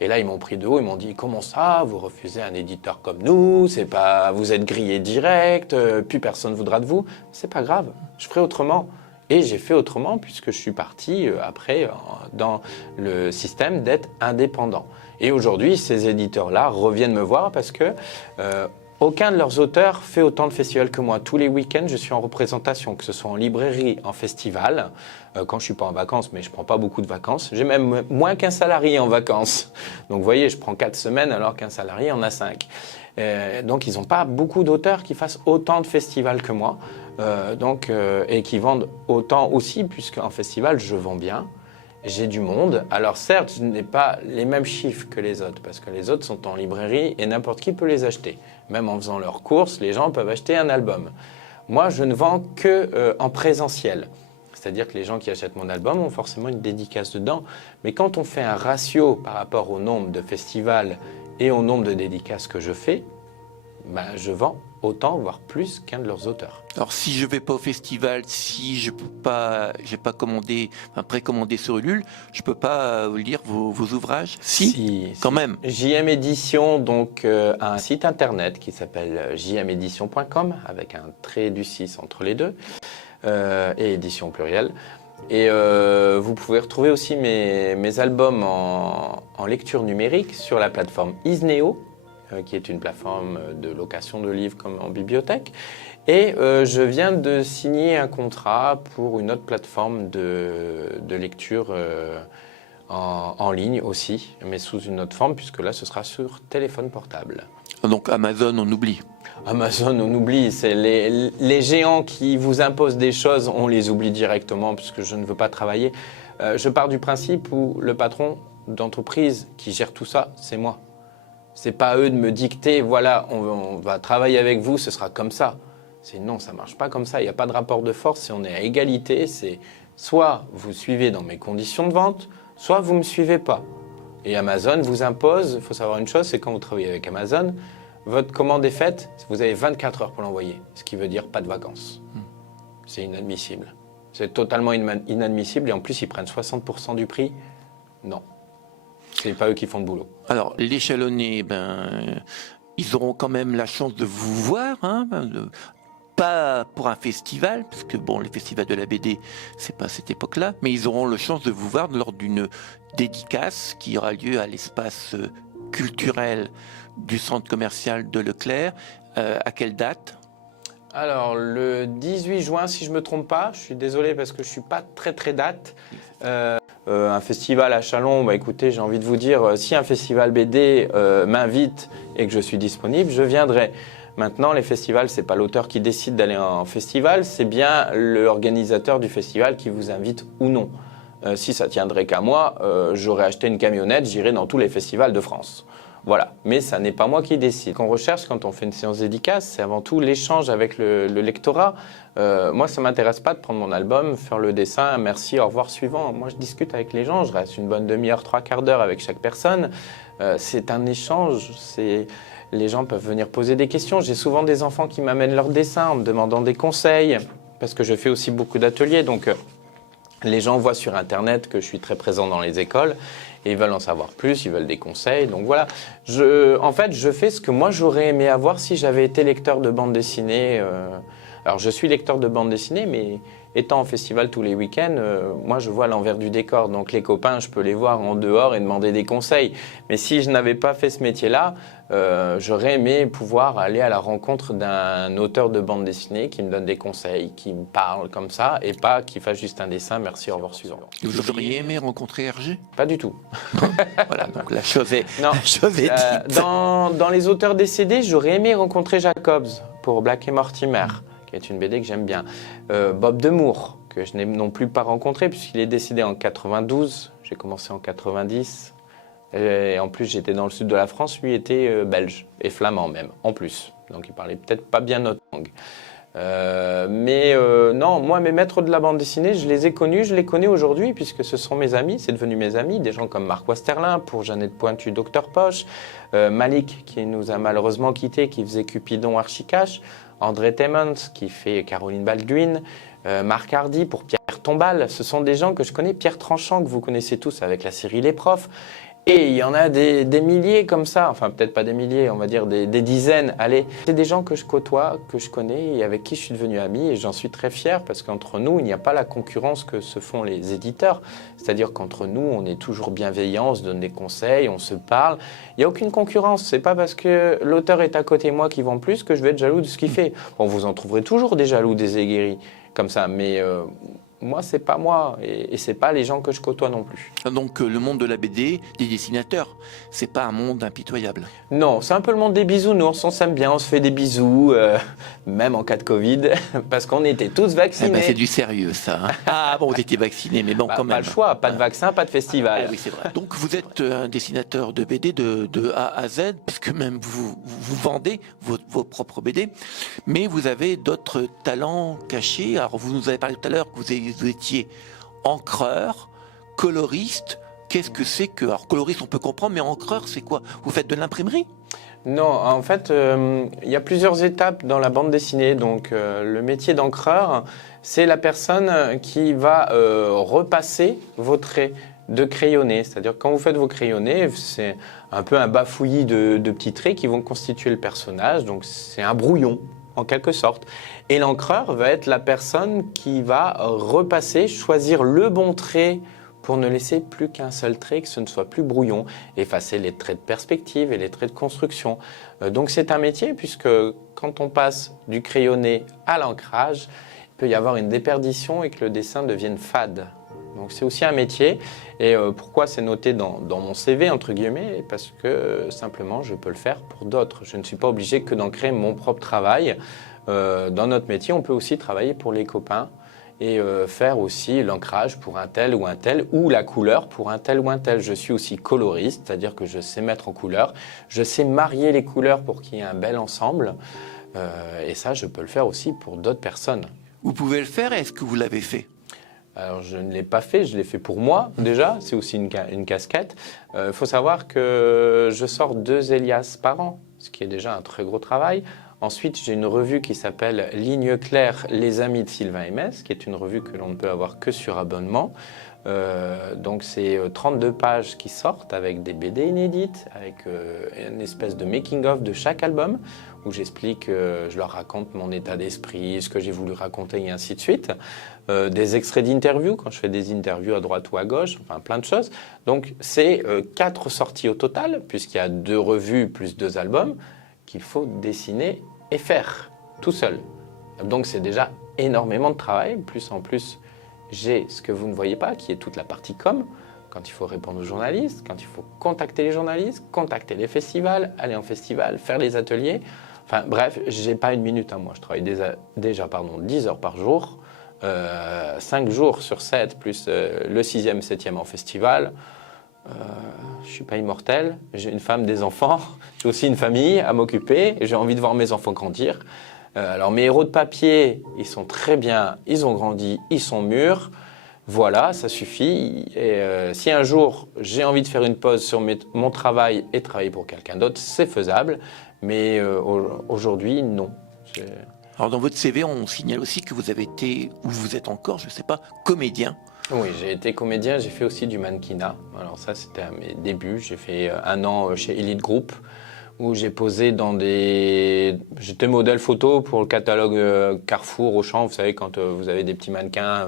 Et là, ils m'ont pris de haut, ils m'ont dit « Comment ça, vous refusez un éditeur comme nous, vous êtes grillé direct, plus personne ne voudra de vous. » C'est pas grave, je ferai autrement. Et j'ai fait autrement puisque je suis parti après dans le système d'être indépendant. Et aujourd'hui, ces éditeurs-là reviennent me voir parce que aucun de leurs auteurs fait autant de festivals que moi. Tous les week-ends, je suis en représentation, que ce soit en librairie, en festival, quand je ne suis pas en vacances, mais je ne prends pas beaucoup de vacances. J'ai même moins qu'un salarié en vacances. Donc vous voyez, je prends 4 semaines alors qu'un salarié en a 5. Donc ils n'ont pas beaucoup d'auteurs qui fassent autant de festivals que moi. Et qui vendent autant aussi, puisqu'en festival, je vends bien, j'ai du monde. Alors certes, je n'ai pas les mêmes chiffres que les autres, parce que les autres sont en librairie et n'importe qui peut les acheter. Même en faisant leurs courses, les gens peuvent acheter un album. Moi, je ne vends que en présentiel. C'est-à-dire que les gens qui achètent mon album ont forcément une dédicace dedans. Mais quand on fait un ratio par rapport au nombre de festivals et au nombre de dédicaces que je fais, je vends autant, voire plus qu'un de leurs auteurs. Alors si je vais pas au festival, si je peux pas, j'ai pas précommandé sur Ulule, je peux pas lire vos ouvrages? Si, quand même. JM Édition donc a un site internet qui s'appelle jmedition.com avec un trait du 6 entre les deux et édition plurielle. Et vous pouvez retrouver aussi mes albums en lecture numérique sur la plateforme Isneo, qui est une plateforme de location de livres comme en bibliothèque. Et je viens de signer un contrat pour une autre plateforme de lecture en ligne aussi, mais sous une autre forme, puisque là, ce sera sur téléphone portable. Donc Amazon, on oublie. Amazon, on oublie. C'est les géants qui vous imposent des choses, on les oublie directement, puisque je ne veux pas travailler. Je pars du principe où le patron d'entreprise qui gère tout ça, c'est moi. C'est pas à eux de me dicter, voilà, on va travailler avec vous, ce sera comme ça. Non, ça marche pas comme ça. Il n'y a pas de rapport de force. Si on est à égalité, c'est soit vous suivez dans mes conditions de vente, soit vous me suivez pas. Et Amazon vous impose, il faut savoir une chose, c'est quand vous travaillez avec Amazon, votre commande est faite, vous avez 24 heures pour l'envoyer, ce qui veut dire pas de vacances. C'est inadmissible. C'est totalement inadmissible et en plus ils prennent 60% du prix. Non. C'est pas eux qui font le boulot. Alors, l'échelonné, ils auront quand même la chance de vous voir, pas pour un festival, parce que bon, les festivals de la BD, c'est pas à cette époque-là, mais ils auront la chance de vous voir lors d'une dédicace qui aura lieu à l'espace culturel du centre commercial de Leclerc. À quelle date ? Alors, le 18 juin, si je ne me trompe pas, je suis désolé parce que je ne suis pas très date. Un festival à Châlons, écoutez, j'ai envie de vous dire, si un festival BD m'invite et que je suis disponible, je viendrai. Maintenant, les festivals, ce n'est pas l'auteur qui décide d'aller en festival, c'est bien l'organisateur du festival qui vous invite ou non. Si ça tiendrait qu'à moi, j'aurais acheté une camionnette, j'irais dans tous les festivals de France. Voilà, mais ça n'est pas moi qui décide. Ce qu'on recherche quand on fait une séance dédicace, c'est avant tout l'échange avec le lectorat. Moi, ça ne m'intéresse pas de prendre mon album, faire le dessin, merci, au revoir, suivant. Moi, je discute avec les gens, je reste une bonne demi-heure, 3/4 d'heure avec chaque personne. C'est un échange, les gens peuvent venir poser des questions. J'ai souvent des enfants qui m'amènent leurs dessins en me demandant des conseils, parce que je fais aussi beaucoup d'ateliers, donc les gens voient sur Internet que je suis très présent dans les écoles et ils veulent en savoir plus, ils veulent des conseils. Donc voilà, en fait, je fais ce que moi j'aurais aimé avoir si j'avais été lecteur de bande dessinée. Alors je suis lecteur de bande dessinée, mais étant en festival tous les week-ends, moi je vois l'envers du décor. Donc les copains, je peux les voir en dehors et demander des conseils. Mais si je n'avais pas fait ce métier-là, j'aurais aimé pouvoir aller à la rencontre d'un auteur de bande dessinée qui me donne des conseils, qui me parle comme ça, et pas qui fasse juste un dessin, merci, au revoir, suivant. Vous auriez aimé rencontrer Hergé? Pas du tout. Voilà, donc la chose est, Non, la chose est dite. dans les auteurs décédés, j'aurais aimé rencontrer Jacobs pour Black et Mortimer, qui est une BD que j'aime bien. Bob Demour, que je n'ai non plus pas rencontré, puisqu'il est décédé en 92, j'ai commencé en 90. Et en plus, j'étais dans le sud de la France, lui était belge, et flamand même, en plus. Donc il parlait peut-être pas bien notre langue. Non, moi, mes maîtres de la bande dessinée, je les ai connus, je les connais aujourd'hui, puisque ce sont mes amis, c'est devenu mes amis, des gens comme Marc Westerlin, pour Jeannette Pointu, Dr Poche, Malik, qui nous a malheureusement quittés, qui faisait Cupidon Archicache, André Temmons, qui fait Caroline Baldwin, Marc Hardy pour Pierre Tombal. Ce sont des gens que je connais, Pierre Tranchant, que vous connaissez tous avec la série Les Profs. Et il y en a des milliers comme ça, enfin peut-être pas des milliers, on va dire des dizaines, allez. C'est des gens que je côtoie, que je connais et avec qui je suis devenu ami et j'en suis très fier parce qu'entre nous, il n'y a pas la concurrence que se font les éditeurs. C'est-à-dire qu'entre nous, on est toujours bienveillants, on se donne des conseils, on se parle. Il n'y a aucune concurrence, c'est pas parce que l'auteur est à côté de moi qui vend plus que je vais être jaloux de ce qu'il fait. Bon, vous en trouverez toujours des jaloux, des aiguerris comme ça, mais... moi, c'est pas moi et c'est pas les gens que je côtoie non plus. Donc le monde de la BD, des dessinateurs, c'est pas un monde impitoyable. Non, c'est un peu le monde des bisounours, on s'aime bien, on se fait des bisous, même en cas de Covid, parce qu'on était tous vaccinés. Eh ben, c'est du sérieux ça. Hein. Ah bon, vous étiez vacciné, mais bon quand même. Pas le choix, pas de vaccin, pas de festival. Ah, oui, c'est vrai. Donc vous êtes un dessinateur de BD de A à Z, puisque même vous vendez vos propres BD, mais vous avez d'autres talents cachés. Alors vous nous avez parlé tout à l'heure que vous étiez encreur, coloriste. Qu'est-ce que c'est que... Alors coloriste on peut comprendre, mais encreur c'est quoi? Vous faites de l'imprimerie? Non, en fait, il y a plusieurs étapes dans la bande dessinée. Donc le métier d'encreur, c'est la personne qui va repasser vos traits de crayonné. C'est-à-dire que quand vous faites vos crayonnés, c'est un peu un bafouillis de petits traits qui vont constituer le personnage. Donc c'est un brouillon, en quelque sorte. Et l'encreur va être la personne qui va repasser, choisir le bon trait pour ne laisser plus qu'un seul trait, que ce ne soit plus brouillon, effacer les traits de perspective et les traits de construction. Donc c'est un métier puisque quand on passe du crayonné à l'ancrage, il peut y avoir une déperdition et que le dessin devienne fade. Donc c'est aussi un métier. Et pourquoi c'est noté dans mon CV, entre guillemets? Parce que simplement je peux le faire pour d'autres. Je ne suis pas obligé que d'en créer mon propre travail. Dans notre métier, on peut aussi travailler pour les copains et faire aussi l'ancrage pour un tel, ou la couleur pour un tel ou un tel. Je suis aussi coloriste, c'est-à-dire que je sais mettre en couleur, je sais marier les couleurs pour qu'il y ait un bel ensemble, et ça, je peux le faire aussi pour d'autres personnes. Vous pouvez le faire, est-ce que vous l'avez fait? Alors, je ne l'ai pas fait, je l'ai fait pour moi, déjà, c'est aussi une casquette. Il faut savoir que je sors 2 Elias par an, ce qui est déjà un très gros travail. Ensuite, j'ai une revue qui s'appelle Ligne claire, les amis de Sylvain Hermès, qui est une revue que l'on ne peut avoir que sur abonnement. Donc, c'est 32 pages qui sortent avec des BD inédites, avec une espèce de making-of de chaque album, où j'explique, je leur raconte mon état d'esprit, ce que j'ai voulu raconter, et ainsi de suite. Des extraits d'interviews, quand je fais des interviews à droite ou à gauche, enfin plein de choses. Donc, c'est 4 sorties au total, puisqu'il y a 2 revues plus 2 albums, qu'il faut dessiner et faire tout seul. Donc c'est déjà énormément de travail. Plus en plus, j'ai ce que vous ne voyez pas, qui est toute la partie com, quand il faut répondre aux journalistes, quand il faut contacter les journalistes, contacter les festivals, aller en festival, faire les ateliers. Enfin bref, j'ai pas une minute à moi. Je travaille déjà 10 heures par jour, 5 jours sur 7, plus le 6e, 7e en festival. Je ne suis pas immortel, j'ai une femme, des enfants, j'ai aussi une famille à m'occuper, et j'ai envie de voir mes enfants grandir. Alors mes héros de papier, ils sont très bien, ils ont grandi, ils sont mûrs. Voilà, ça suffit. Et si un jour j'ai envie de faire une pause sur mon travail et travailler pour quelqu'un d'autre, c'est faisable. Mais aujourd'hui, non. Alors dans votre CV, on signale aussi que vous avez été, ou vous êtes encore, je ne sais pas, comédien. Oui, j'ai été comédien, j'ai fait aussi du mannequinat. Alors ça, c'était à mes débuts. J'ai fait 1 an chez Elite Group, où j'ai posé dans des... J'étais modèle photo pour le catalogue Carrefour, Auchan. Vous savez, quand vous avez des petits mannequins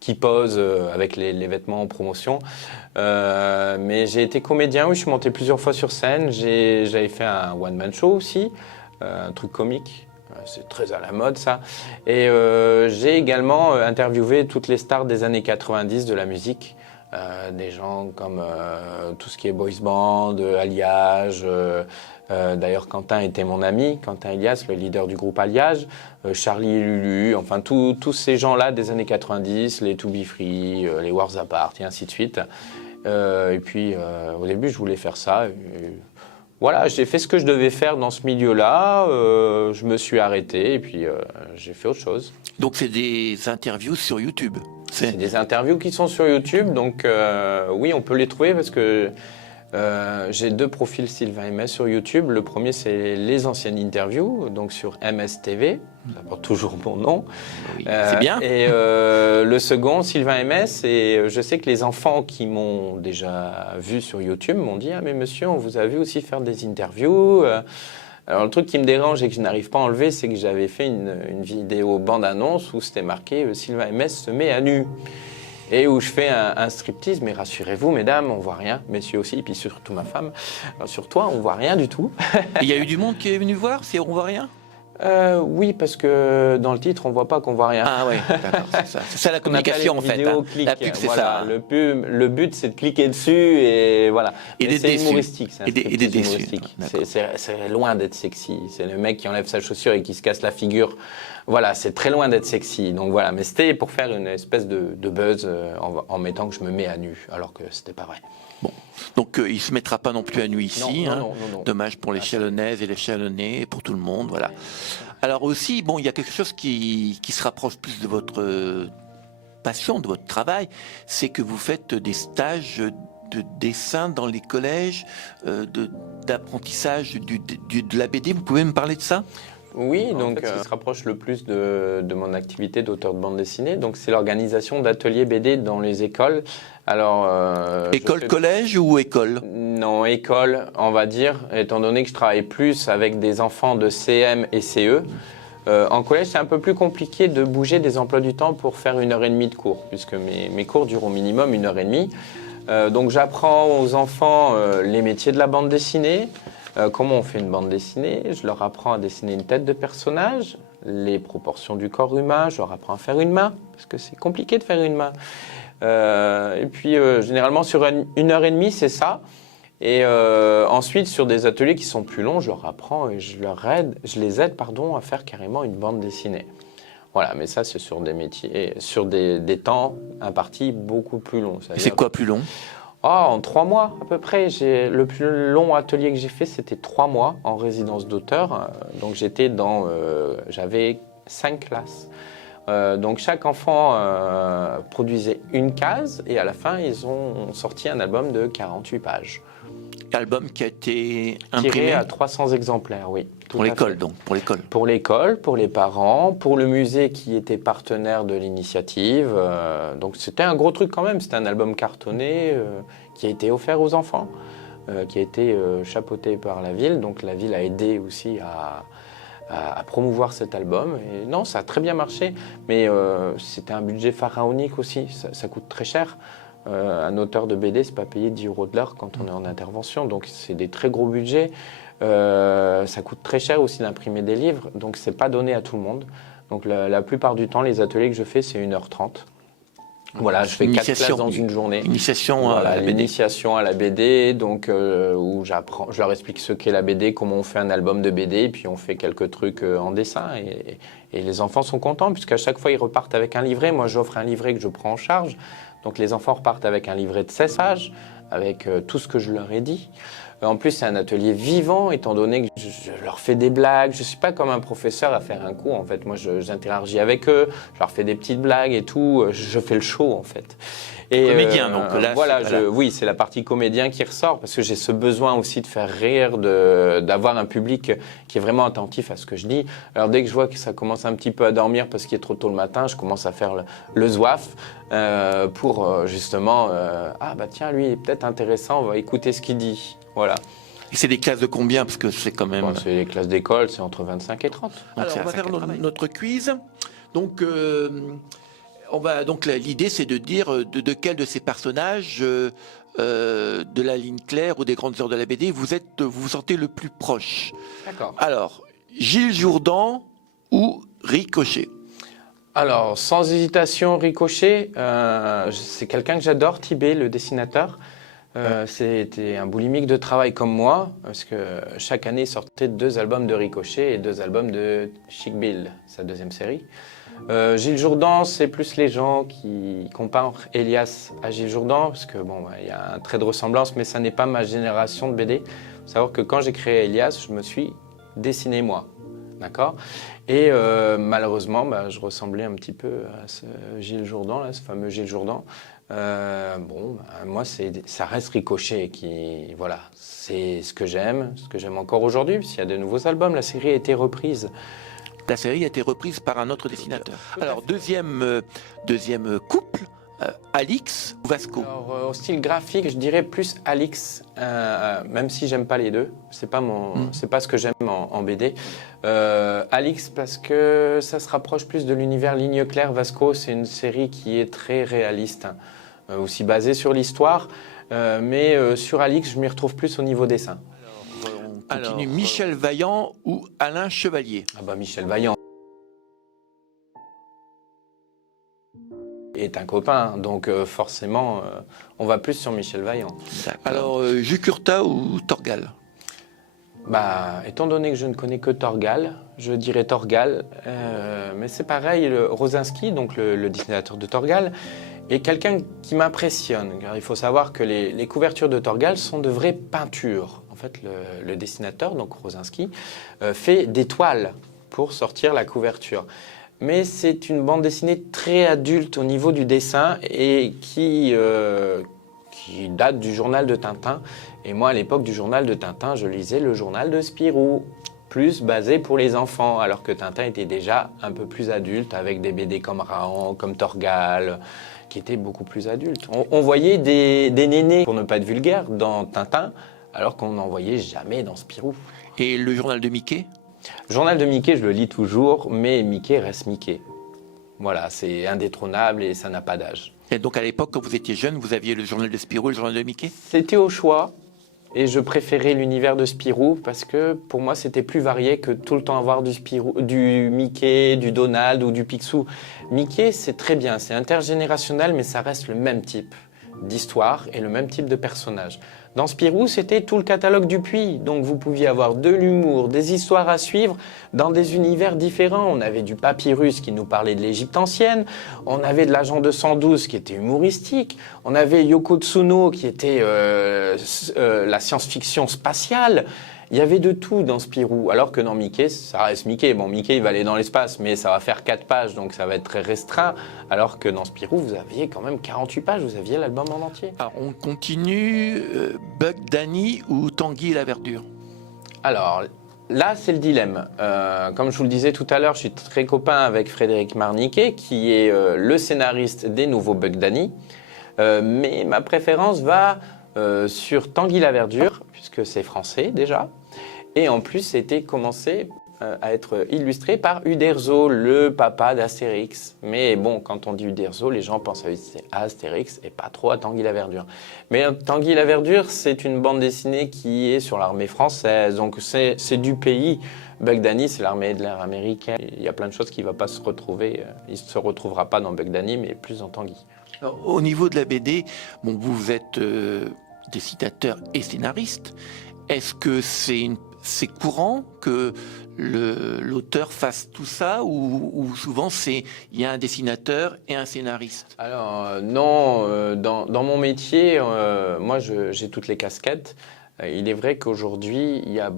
qui posent avec les vêtements en promotion. Mais j'ai été comédien, oui, je suis monté plusieurs fois sur scène. J'avais fait un one-man show aussi, un truc comique. C'est très à la mode, ça. Et j'ai également interviewé toutes les stars des années 90 de la musique. Des gens comme tout ce qui est boys band, Alliage. D'ailleurs, Quentin était mon ami, Quentin Elias, le leader du groupe Alliage. Charlie et Lulu, enfin tous ces gens-là des années 90, les To Be Free, les Wars Apart et ainsi de suite. Et puis, au début, je voulais faire ça. Voilà, j'ai fait ce que je devais faire dans ce milieu-là, je me suis arrêté et puis j'ai fait autre chose. Donc c'est des interviews sur YouTube. C'est des interviews qui sont sur YouTube, donc oui, on peut les trouver parce que j'ai 2 profils Sylvain MS sur YouTube. Le premier, c'est les anciennes interviews, donc sur MS TV, ça porte toujours mon nom. Oui, c'est bien. Et le second, Sylvain MS, et je sais que les enfants qui m'ont déjà vu sur YouTube m'ont dit « Ah mais monsieur, on vous a vu aussi faire des interviews ». Alors le truc qui me dérange et que je n'arrive pas à enlever, c'est que j'avais fait une vidéo bande-annonce où c'était marqué « Sylvain MS se met à nu ». Et où je fais un striptease, mais rassurez-vous, mesdames, on voit rien, messieurs aussi, et puis surtout ma femme. Alors, sur toi, on voit rien du tout. Il y a eu du monde qui est venu voir, si on voit rien? Oui, parce que dans le titre, on voit pas qu'on voit rien. Ah oui, d'accord, c'est ça. C'est ça la communication en fait. Hein. La pub, c'est voilà, ça. Le but, c'est de cliquer dessus et voilà. Et c'est humoristique, c'est un striptease humoristique. C'est loin d'être sexy. C'est le mec qui enlève sa chaussure et qui se casse la figure. Voilà, c'est très loin d'être sexy. Donc voilà, mais c'était pour faire une espèce de buzz en mettant que je me mets à nu, alors que c'était pas vrai. Bon, donc il ne se mettra pas non plus à nu ici. Non. Dommage pour les Chalonnaises et les Chalonnais, pour tout le monde, voilà. Alors aussi, bon, il y a quelque chose qui se rapproche plus de votre passion, de votre travail, c'est que vous faites des stages de dessin dans les collèges, d'apprentissage de la BD. Vous pouvez me parler de ça ? Oui, donc ce qui se rapproche le plus de mon activité d'auteur de bande dessinée, donc c'est l'organisation d'ateliers BD dans les écoles. Alors, école, collège ou école? Non, école, on va dire, étant donné que je travaille plus avec des enfants de CM et CE. En collège, c'est un peu plus compliqué de bouger des emplois du temps pour faire 1h30 de cours, puisque mes cours durent au minimum 1h30. Donc j'apprends aux enfants les métiers de la bande dessinée. Comment on fait une bande dessinée? Je leur apprends à dessiner une tête de personnage, les proportions du corps humain, je leur apprends à faire une main, parce que c'est compliqué de faire une main. Et puis, généralement, sur 1h30, c'est ça. Et ensuite, sur des ateliers qui sont plus longs, je leur apprends et je les aide à faire carrément une bande dessinée. Voilà, mais ça, c'est sur des métiers, sur des temps impartis beaucoup plus longs. C'est quoi plus long? En 3 mois à peu près. Le plus long atelier que j'ai fait, c'était 3 mois en résidence d'auteur. Donc j'avais 5 classes. Donc chaque enfant produisait une case et à la fin, ils ont sorti un album de 48 pages. Album qui a été imprimé tiré à 300 exemplaires, oui. Pour l'école, donc, pour l'école. Pour l'école, pour les parents, pour le musée qui était partenaire de l'initiative. Donc c'était un gros truc quand même. C'était un album cartonné qui a été offert aux enfants, qui a été chapeauté par la ville. Donc la ville a aidé aussi à promouvoir cet album. Et non, ça a très bien marché, mais c'était un budget pharaonique aussi. Ça coûte très cher. Un auteur de BD, c'est pas payé 10 € de l'heure quand on est en intervention, donc c'est des très gros budgets. Ça coûte très cher aussi d'imprimer des livres, donc c'est pas donné à tout le monde. Donc la plupart du temps, les ateliers que je fais, c'est 1h30. Voilà, je fais 4 classes dans une journée. Initiation à la BD. L'initiation à la BD, donc où je leur explique ce qu'est la BD, comment on fait un album de BD, et puis on fait quelques trucs en dessin. Et les enfants sont contents, puisqu'à chaque fois, ils repartent avec un livret. Moi, j'offre un livret que je prends en charge. Donc les enfants repartent avec un livret de 16 pages. avec tout ce que je leur ai dit. En plus, c'est un atelier vivant, étant donné que je leur fais des blagues. Je ne suis pas comme un professeur à faire un cours, en fait. Moi, j'interagis avec eux, je leur fais des petites blagues et tout. Je fais le show, en fait. Et comédien, donc là, voilà, oui, c'est la partie comédien qui ressort, parce que j'ai ce besoin aussi de faire rire, d'avoir un public qui est vraiment attentif à ce que je dis. Alors, dès que je vois que ça commence un petit peu à dormir parce qu'il est trop tôt le matin, je commence à faire le zouaf pour justement, ah bah tiens, lui, il est peut-être intéressant, on va écouter ce qu'il dit. Voilà. Et c'est des classes de combien? Parce que c'est quand même... Bon, c'est les classes d'école, c'est entre 25 et 30. Alors, on va faire notre quiz. Donc, l'idée, c'est de dire de quel de ces personnages de la ligne claire ou des grandes heures de la BD vous vous sentez le plus proche. D'accord. Alors, Gilles Jourdan ou Ricochet? Alors, sans hésitation, Ricochet, c'est quelqu'un que j'adore, Tibé, le dessinateur. C'était un boulimique de travail comme moi, parce que chaque année il sortait 2 albums de Ricochet et 2 albums de Chic Bill, sa deuxième série. Gilles Jourdan, c'est plus les gens qui comparent Elias à Gilles Jourdan, parce que bon, il y a un trait de ressemblance, mais ça n'est pas ma génération de BD. Il faut savoir que quand j'ai créé Elias, je me suis dessiné moi, d'accord? Et malheureusement, je ressemblais un petit peu à ce Gilles Jourdan, là, ce fameux Gilles Jourdan. Moi, ça reste Ricochet qui, voilà, c'est ce que j'aime encore aujourd'hui, puisqu'il y a de nouveaux albums. La série a été reprise. La série a été reprise par un autre dessinateur. Alors, deuxième couple, Alix ou Vasco? Alors, au style graphique, je dirais plus Alix, même si j'aime pas les deux. C'est pas ce que j'aime en BD. Alix parce que ça se rapproche plus de l'univers ligne claire. Vasco, c'est une série qui est très réaliste, aussi basée sur l'histoire, mais sur Alix, je m'y retrouve plus au niveau dessin. On continue. Michel Vaillant ou Alain Chevalier? Ah bah Michel Vaillant est un copain, donc forcément, on va plus sur Michel Vaillant. Alors, Jucurta ou Torgal? Étant donné que je ne connais que Torgal, je dirais Torgal, mais c'est pareil, Rosinski, donc le dessinateur de Torgal, est quelqu'un qui m'impressionne, car il faut savoir que les couvertures de Torgal sont de vraies peintures. En fait, le dessinateur, donc Rosinski, fait des toiles pour sortir la couverture. Mais c'est une bande dessinée très adulte au niveau du dessin et qui date du journal de Tintin. Et moi, à l'époque du journal de Tintin, je lisais le journal de Spirou, plus basé pour les enfants, alors que Tintin était déjà un peu plus adulte, avec des BD comme Rahan, comme Torgal, qui étaient beaucoup plus adultes. On voyait des nénés, pour ne pas être vulgaire, dans Tintin, alors qu'on n'en voyait jamais dans Spirou. Et le journal de Mickey? Le journal de Mickey, je le lis toujours, mais Mickey reste Mickey. Voilà, c'est indétrônable et ça n'a pas d'âge. Et donc à l'époque, quand vous étiez jeune, vous aviez le journal de Spirou et le journal de Mickey? C'était au choix. Et je préférais l'univers de Spirou parce que pour moi c'était plus varié que tout le temps avoir du Spirou, du Mickey, du Donald ou du Picsou. Mickey c'est très bien, c'est intergénérationnel mais ça reste le même type d'histoire et le même type de personnage. Dans Spirou, c'était tout le catalogue du Puy, donc vous pouviez avoir de l'humour, des histoires à suivre dans des univers différents. On avait du Papyrus qui nous parlait de l'Égypte ancienne, on avait de l'Agent 212 qui était humoristique, on avait Yoko Tsuno qui était la science-fiction spatiale. Il y avait de tout dans Spirou, alors que dans Mickey, ça reste Mickey. Bon, Mickey, il va aller dans l'espace, mais ça va faire 4 pages, donc ça va être très restreint. Alors que dans Spirou, vous aviez quand même 48 pages, vous aviez l'album en entier. Alors, on continue. Buck Danny ou Tanguy et la Verdure? Alors, là, c'est le dilemme. Comme je vous le disais tout à l'heure, je suis très copain avec Frédéric Marniquet, qui est le scénariste des nouveaux Buck Danny. Mais ma préférence va sur Tanguy la Verdure, puisque c'est français déjà. Et en plus, c'était commencé à être illustré par Uderzo, le papa d'Astérix. Mais bon, quand on dit Uderzo, les gens pensent à Astérix et pas trop à Tanguy la Verdure. Mais Tanguy la Verdure, c'est une bande dessinée qui est sur l'armée française, donc c'est du pays. Buck Danny, c'est l'armée de l'air américaine. Il y a plein de choses qui ne vont pas se retrouver. Il ne se retrouvera pas dans Buck Danny, mais plus dans Tanguy. Alors, au niveau de la BD, bon, vous êtes dessinateur et scénariste. Est-ce que c'est c'est courant que l'auteur fasse tout ça ou souvent il y a un dessinateur et un scénariste? Alors non, dans mon métier, moi j'ai toutes les casquettes. Il est vrai qu'aujourd'hui, il y a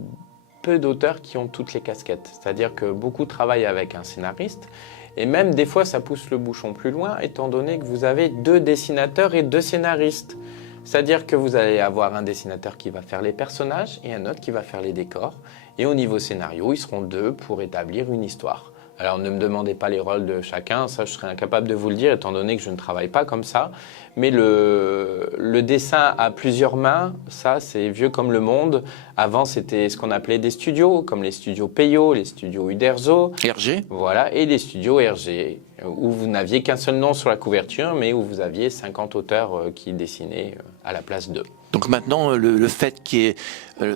peu d'auteurs qui ont toutes les casquettes. C'est-à-dire que beaucoup travaillent avec un scénariste. Et même des fois, ça pousse le bouchon plus loin, étant donné que vous avez 2 dessinateurs et 2 scénaristes. C'est-à-dire que vous allez avoir un dessinateur qui va faire les personnages et un autre qui va faire les décors. Et au niveau scénario, ils seront 2 pour établir une histoire. Alors ne me demandez pas les rôles de chacun, ça je serais incapable de vous le dire étant donné que je ne travaille pas comme ça. Mais le dessin à plusieurs mains, ça c'est vieux comme le monde. Avant c'était ce qu'on appelait des studios, comme les studios Peyo, les studios Uderzo. Hergé? Voilà, et les studios Hergé, où vous n'aviez qu'un seul nom sur la couverture, mais où vous aviez 50 auteurs qui dessinaient à la place d'eux. Donc maintenant, le fait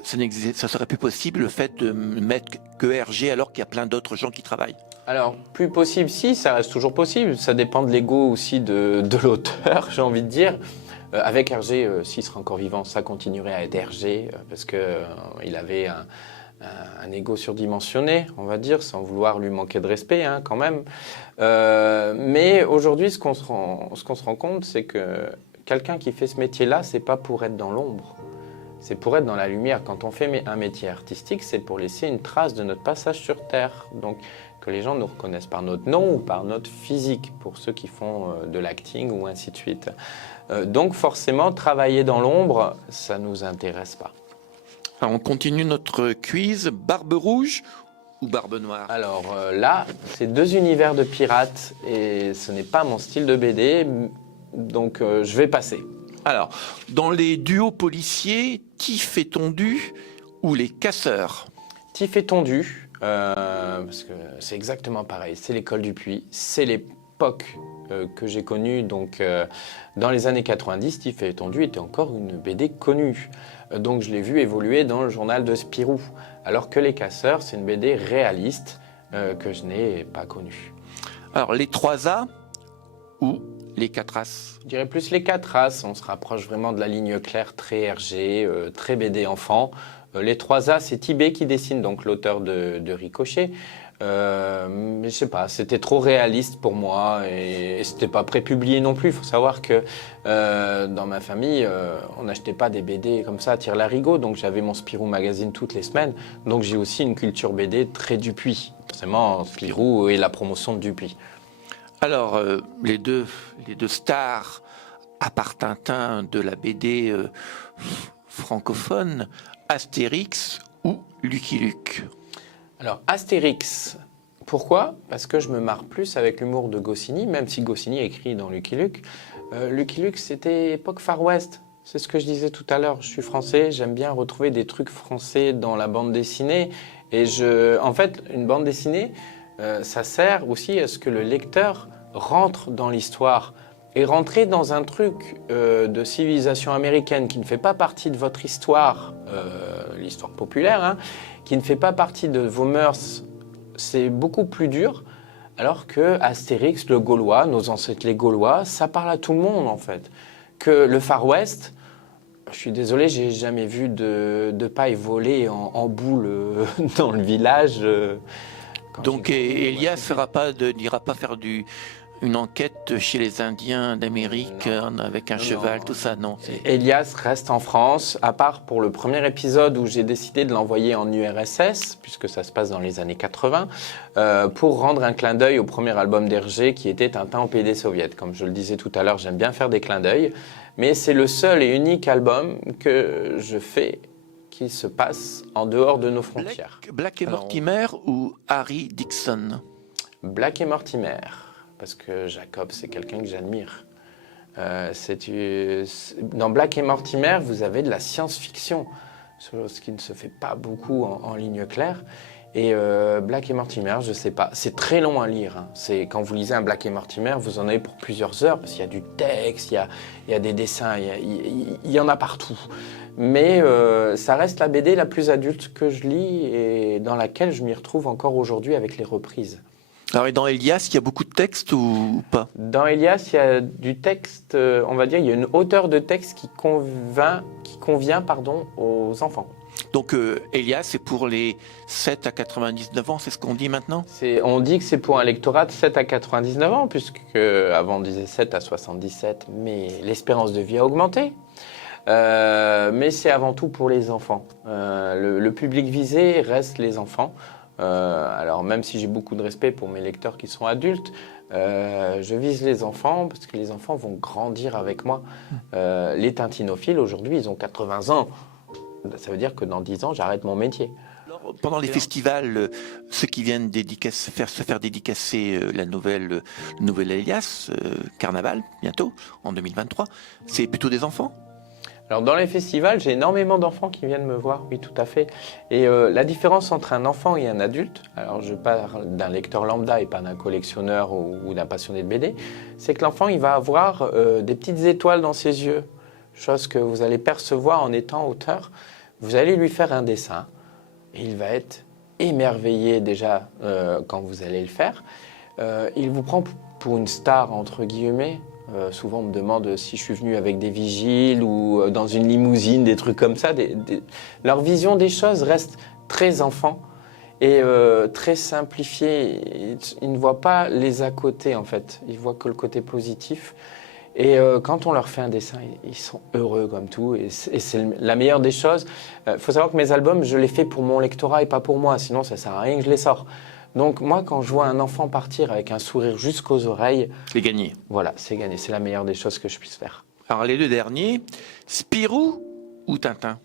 ça serait plus possible, le fait de mettre que Hergé alors qu'il y a plein d'autres gens qui travaillent. Alors, plus possible, si, ça reste toujours possible. Ça dépend de l'ego aussi de l'auteur, j'ai envie de dire. Avec Hergé, s'il serait encore vivant, ça continuerait à être Hergé, parce qu'il avait un ego surdimensionné, on va dire, sans vouloir lui manquer de respect, hein, quand même. Mais aujourd'hui, ce qu'on se rend compte, c'est que quelqu'un qui fait ce métier-là, c'est pas pour être dans l'ombre. C'est pour être dans la lumière. Quand on fait un métier artistique, c'est pour laisser une trace de notre passage sur Terre. Donc, que les gens nous reconnaissent par notre nom ou par notre physique, pour ceux qui font de l'acting ou ainsi de suite. Donc, forcément, travailler dans l'ombre, ça ne nous intéresse pas. Alors, on continue notre quiz. Barbe rouge ou barbe noire? Alors là, c'est 2 univers de pirates et ce n'est pas mon style de BD, donc je vais passer. Alors, dans les duos policiers, Tif et Tondu ou les casseurs? Tif et Tondu, parce que c'est exactement pareil, c'est l'école du Puy, c'est l'époque que j'ai connue, donc dans les années 90, Tif et Tondu était encore une BD connue. Donc je l'ai vu évoluer dans le journal de Spirou, alors que les casseurs, c'est une BD réaliste que je n'ai pas connue. Alors, les 3A ou les 4 As? Je dirais plus les 4 As, on se rapproche vraiment de la ligne claire, très Hergé, très BD enfant. Les 3A, c'est Tibé qui dessine, donc l'auteur de Ricochet. Mais je sais pas, c'était trop réaliste pour moi et c'était pas prépublié non plus. Il faut savoir que dans ma famille, on n'achetait pas des BD comme ça à tire-larigot, donc j'avais mon Spirou Magazine toutes les semaines. Donc j'ai aussi une culture BD très Dupuis. Forcément, Spirou et la promotion de Dupuis. Alors, les deux stars à part Tintin de la BD francophone, Astérix ou Lucky Luke? Alors, Astérix, pourquoi? Parce que je me marre plus avec l'humour de Goscinny, même si Goscinny écrit dans Lucky Luke. Lucky Luke, c'était époque Far West. C'est ce que je disais tout à l'heure. Je suis français, j'aime bien retrouver des trucs français dans la bande dessinée. Et en fait, une bande dessinée, ça sert aussi à ce que le lecteur rentre dans l'histoire. Et rentrer dans un truc de civilisation américaine qui ne fait pas partie de votre histoire, l'histoire populaire, hein, qui ne fait pas partie de vos mœurs, c'est beaucoup plus dur. Alors que Astérix, le Gaulois, nos ancêtres les Gaulois, ça parle à tout le monde en fait. Que le Far West, je suis désolé, j'ai jamais vu de paille voler en boule dans le village. Donc Elias n'ira pas faire une enquête chez les Indiens d'Amérique avec un cheval, tout ça, non. Elias reste en France, à part pour le premier épisode où j'ai décidé de l'envoyer en URSS, puisque ça se passe dans les années 80, pour rendre un clin d'œil au premier album d'Hergé qui était Tintin en PD soviète. Comme je le disais tout à l'heure, j'aime bien faire des clins d'œil, mais c'est le seul et unique album que je fais qui se passe en dehors de nos frontières. Black et Mortimer ou Harry Dixon? Black et Mortimer. Parce que Jacob, c'est quelqu'un que j'admire. Dans Black et Mortimer, vous avez de la science-fiction, ce qui ne se fait pas beaucoup en ligne claire. Et Black et Mortimer, je sais pas, c'est très long à lire. Hein. Quand vous lisez un Black et Mortimer, vous en avez pour plusieurs heures, parce qu'il y a du texte, il y a des dessins, il y en a partout. Mais ça reste la BD la plus adulte que je lis et dans laquelle je m'y retrouve encore aujourd'hui avec les reprises. Alors, et dans Elias, il y a beaucoup de texte ou pas? Dans Elias, il y a du texte, on va dire, il y a une hauteur de texte qui convient aux enfants. Donc Elias, c'est pour les 7 à 99 ans, c'est ce qu'on dit maintenant? On dit que c'est pour un lectorat de 7 à 99 ans, puisque avant on disait 7 à 77, mais l'espérance de vie a augmenté. Mais c'est avant tout pour les enfants. Le public visé reste les enfants. Alors même si j'ai beaucoup de respect pour mes lecteurs qui sont adultes, je vise les enfants parce que les enfants vont grandir avec moi. Les tintinophiles, aujourd'hui, ils ont 80 ans. Ça veut dire que dans 10 ans, j'arrête mon métier. Alors, pendant les festivals, ceux qui viennent se faire dédicacer le nouvel Elias, Carnaval, bientôt, en 2023, c'est plutôt des enfants? Alors dans les festivals, j'ai énormément d'enfants qui viennent me voir, oui tout à fait. Et la différence entre un enfant et un adulte, alors je parle d'un lecteur lambda et pas d'un collectionneur ou d'un passionné de BD, c'est que l'enfant il va avoir des petites étoiles dans ses yeux, chose que vous allez percevoir en étant auteur. Vous allez lui faire un dessin et il va être émerveillé déjà quand vous allez le faire. Il vous prend pour une star entre guillemets. Souvent, on me demande si je suis venu avec des vigiles ou dans une limousine, des trucs comme ça. Leur vision des choses reste très enfant et très simplifiée. Ils ne voient pas les à côté, en fait. Ils voient que le côté positif. Et quand on leur fait un dessin, ils sont heureux comme tout. Et c'est la meilleure des choses. Il faut savoir que mes albums, je les fais pour mon lectorat et pas pour moi. Sinon, ça ne sert à rien que je les sors. Donc moi, quand je vois un enfant partir avec un sourire jusqu'aux oreilles... C'est gagné. Voilà, c'est gagné. C'est la meilleure des choses que je puisse faire. Alors les deux derniers, Spirou ou Tintin?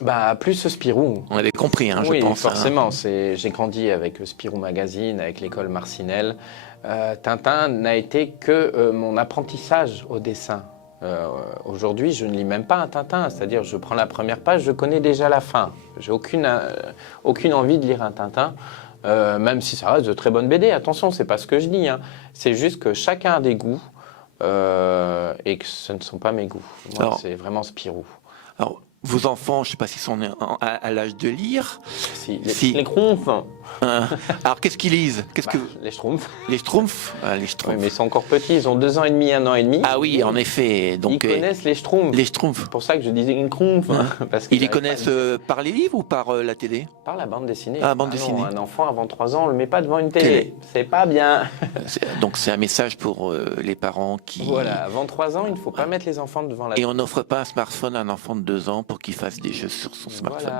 Bah, plus Spirou. On avait compris, hein, je oui, pense. Forcément. Hein. J'ai grandi avec Spirou Magazine, avec l'école Marcinelle. Tintin n'a été que mon apprentissage au dessin. Aujourd'hui, je ne lis même pas un Tintin. C'est-à-dire, je prends la première page, je connais déjà la fin. J'ai aucune envie de lire un Tintin. Même si ça reste de très bonnes BD, attention, c'est pas ce que je dis. Hein. C'est juste que chacun a des goûts et que ce ne sont pas mes goûts. Moi, c'est vraiment Spirou. Alors, vos enfants, je ne sais pas s'ils sont à l'âge de lire. Si. Les Schtroumpfs. Alors, qu'est-ce qu'ils lisent? Les Schtroumpfs. Les Schtroumpfs. Les Schtroumpfs. Oui, mais ils sont encore petits, ils ont 2 ans et demi, 1 an et demi. Ah oui, en effet. Donc, ils connaissent les Schtroumpfs. Les Schtroumpfs. C'est pour ça que je disais une Schtroumpf. Ils les connaissent par les livres ou par la télé? Par la bande dessinée. Ah, bande dessinée. Non, un enfant avant 3 ans, on ne le met pas devant une télé. C'est pas bien. Donc c'est un message pour les parents qui... Voilà, avant 3 ans, il ne faut pas mettre les enfants devant la télé. Et on n'offre pas un smartphone à un enfant de 2 ans pour qu'il fasse des jeux sur son smartphone.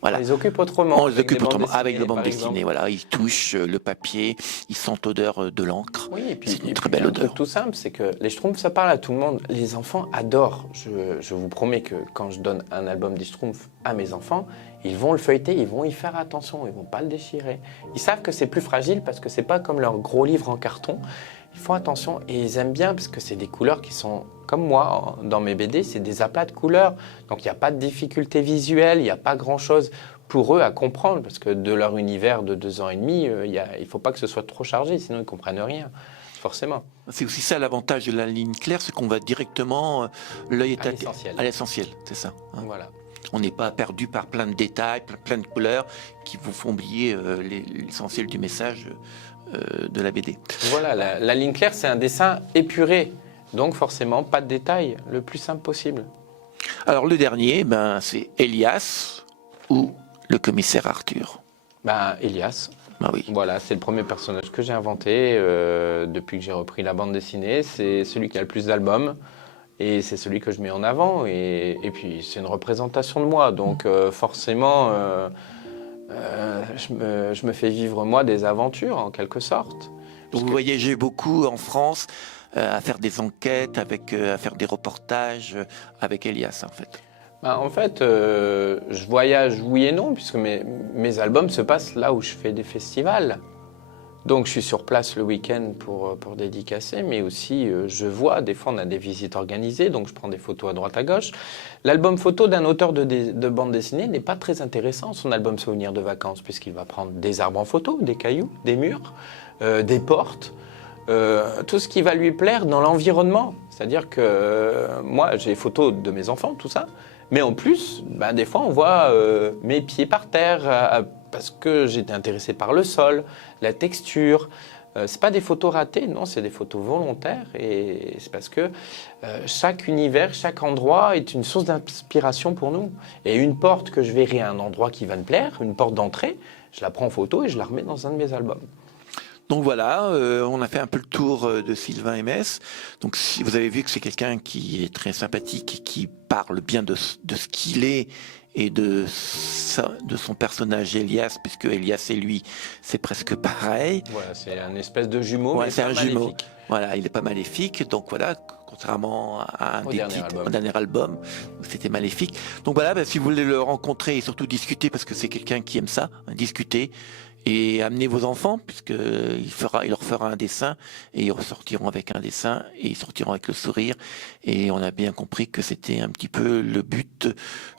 Voilà. On les occupe autrement. On les occupe autrement, avec les bandes dessinées. Voilà, ils touchent le papier, ils sentent l'odeur de l'encre. Oui, et puis c'est une très belle odeur. Un truc tout simple, c'est que les Schtroumpfs, ça parle à tout le monde. Les enfants adorent. Je vous promets que quand je donne un album des Schtroumpfs à mes enfants, ils vont le feuilleter, ils vont y faire attention, ils vont pas le déchirer. Ils savent que c'est plus fragile parce que c'est pas comme leur gros livre en carton. Ils font attention et ils aiment bien parce que c'est des couleurs qui sont, comme moi, dans mes BD, c'est des aplats de couleurs. Donc il n'y a pas de difficulté visuelle, il n'y a pas grand-chose pour eux à comprendre parce que de leur univers de 2 ans et demi, il ne faut pas que ce soit trop chargé, sinon ils ne comprennent rien, forcément. C'est aussi ça l'avantage de la ligne claire, c'est qu'on va directement l'œil à l'essentiel, c'est ça. Hein. Voilà. On n'est pas perdu par plein de détails, plein de couleurs qui vous font oublier l'essentiel du message de la BD. Voilà, la ligne claire, c'est un dessin épuré. Donc forcément, pas de détails, le plus simple possible. Alors le dernier, c'est Elias ou le commissaire Arthur? Elias. Ah oui. Voilà, c'est le premier personnage que j'ai inventé depuis que j'ai repris la bande dessinée. C'est celui qui a le plus d'albums. Et c'est celui que je mets en avant. Et puis, c'est une représentation de moi. Donc, forcément, je me fais vivre, moi, des aventures, en quelque sorte. Donc, vous voyagez beaucoup en France à faire des enquêtes, à faire des reportages avec Elias, en fait. En fait, je voyage, oui et non, puisque mes albums se passent là où je fais des festivals. Donc je suis sur place le week-end pour dédicacer, mais aussi je vois, des fois on a des visites organisées, donc je prends des photos à droite à gauche. L'album photo d'un auteur de bande dessinée n'est pas très intéressant, son album souvenir de vacances, puisqu'il va prendre des arbres en photo, des cailloux, des murs, des portes, tout ce qui va lui plaire dans l'environnement. C'est-à-dire que moi j'ai des photos de mes enfants, tout ça, mais en plus, des fois on voit mes pieds par terre, parce que j'étais intéressé par le sol, la texture, C'est pas des photos ratées, non, c'est des photos volontaires. Et c'est parce que chaque univers, chaque endroit est une source d'inspiration pour nous. Et une porte que je verrai à un endroit qui va me plaire, une porte d'entrée, je la prends en photo et je la remets dans un de mes albums. Donc voilà, on a fait un peu le tour de Sylvain MS. Donc si vous avez vu que c'est quelqu'un qui est très sympathique et qui parle bien de ce qu'il est et de son personnage Elias, puisque Elias et lui, c'est presque pareil. Voilà, c'est un espèce de jumeau, Ouais, mais c'est un maléfique. jumeau. Voilà, il n'est pas maléfique, donc voilà, contrairement à au dernier album, où c'était maléfique. Donc voilà, ben, si vous voulez le rencontrer et surtout discuter, parce que c'est quelqu'un qui aime ça, hein, discuter, et amener vos enfants, puisqu'il leur fera un dessin, et ils ressortiront avec un dessin, et ils sortiront avec le sourire. Et on a bien compris que c'était un petit peu le but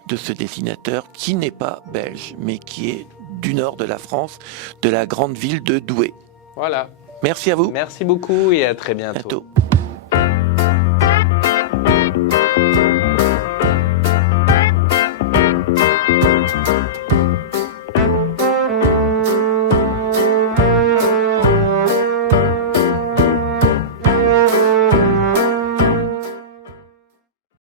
de ce dessinateur, qui n'est pas belge, mais qui est du nord de la France, de la grande ville de Douai. Voilà. Merci à vous. Merci beaucoup et à très bientôt. Bientôt.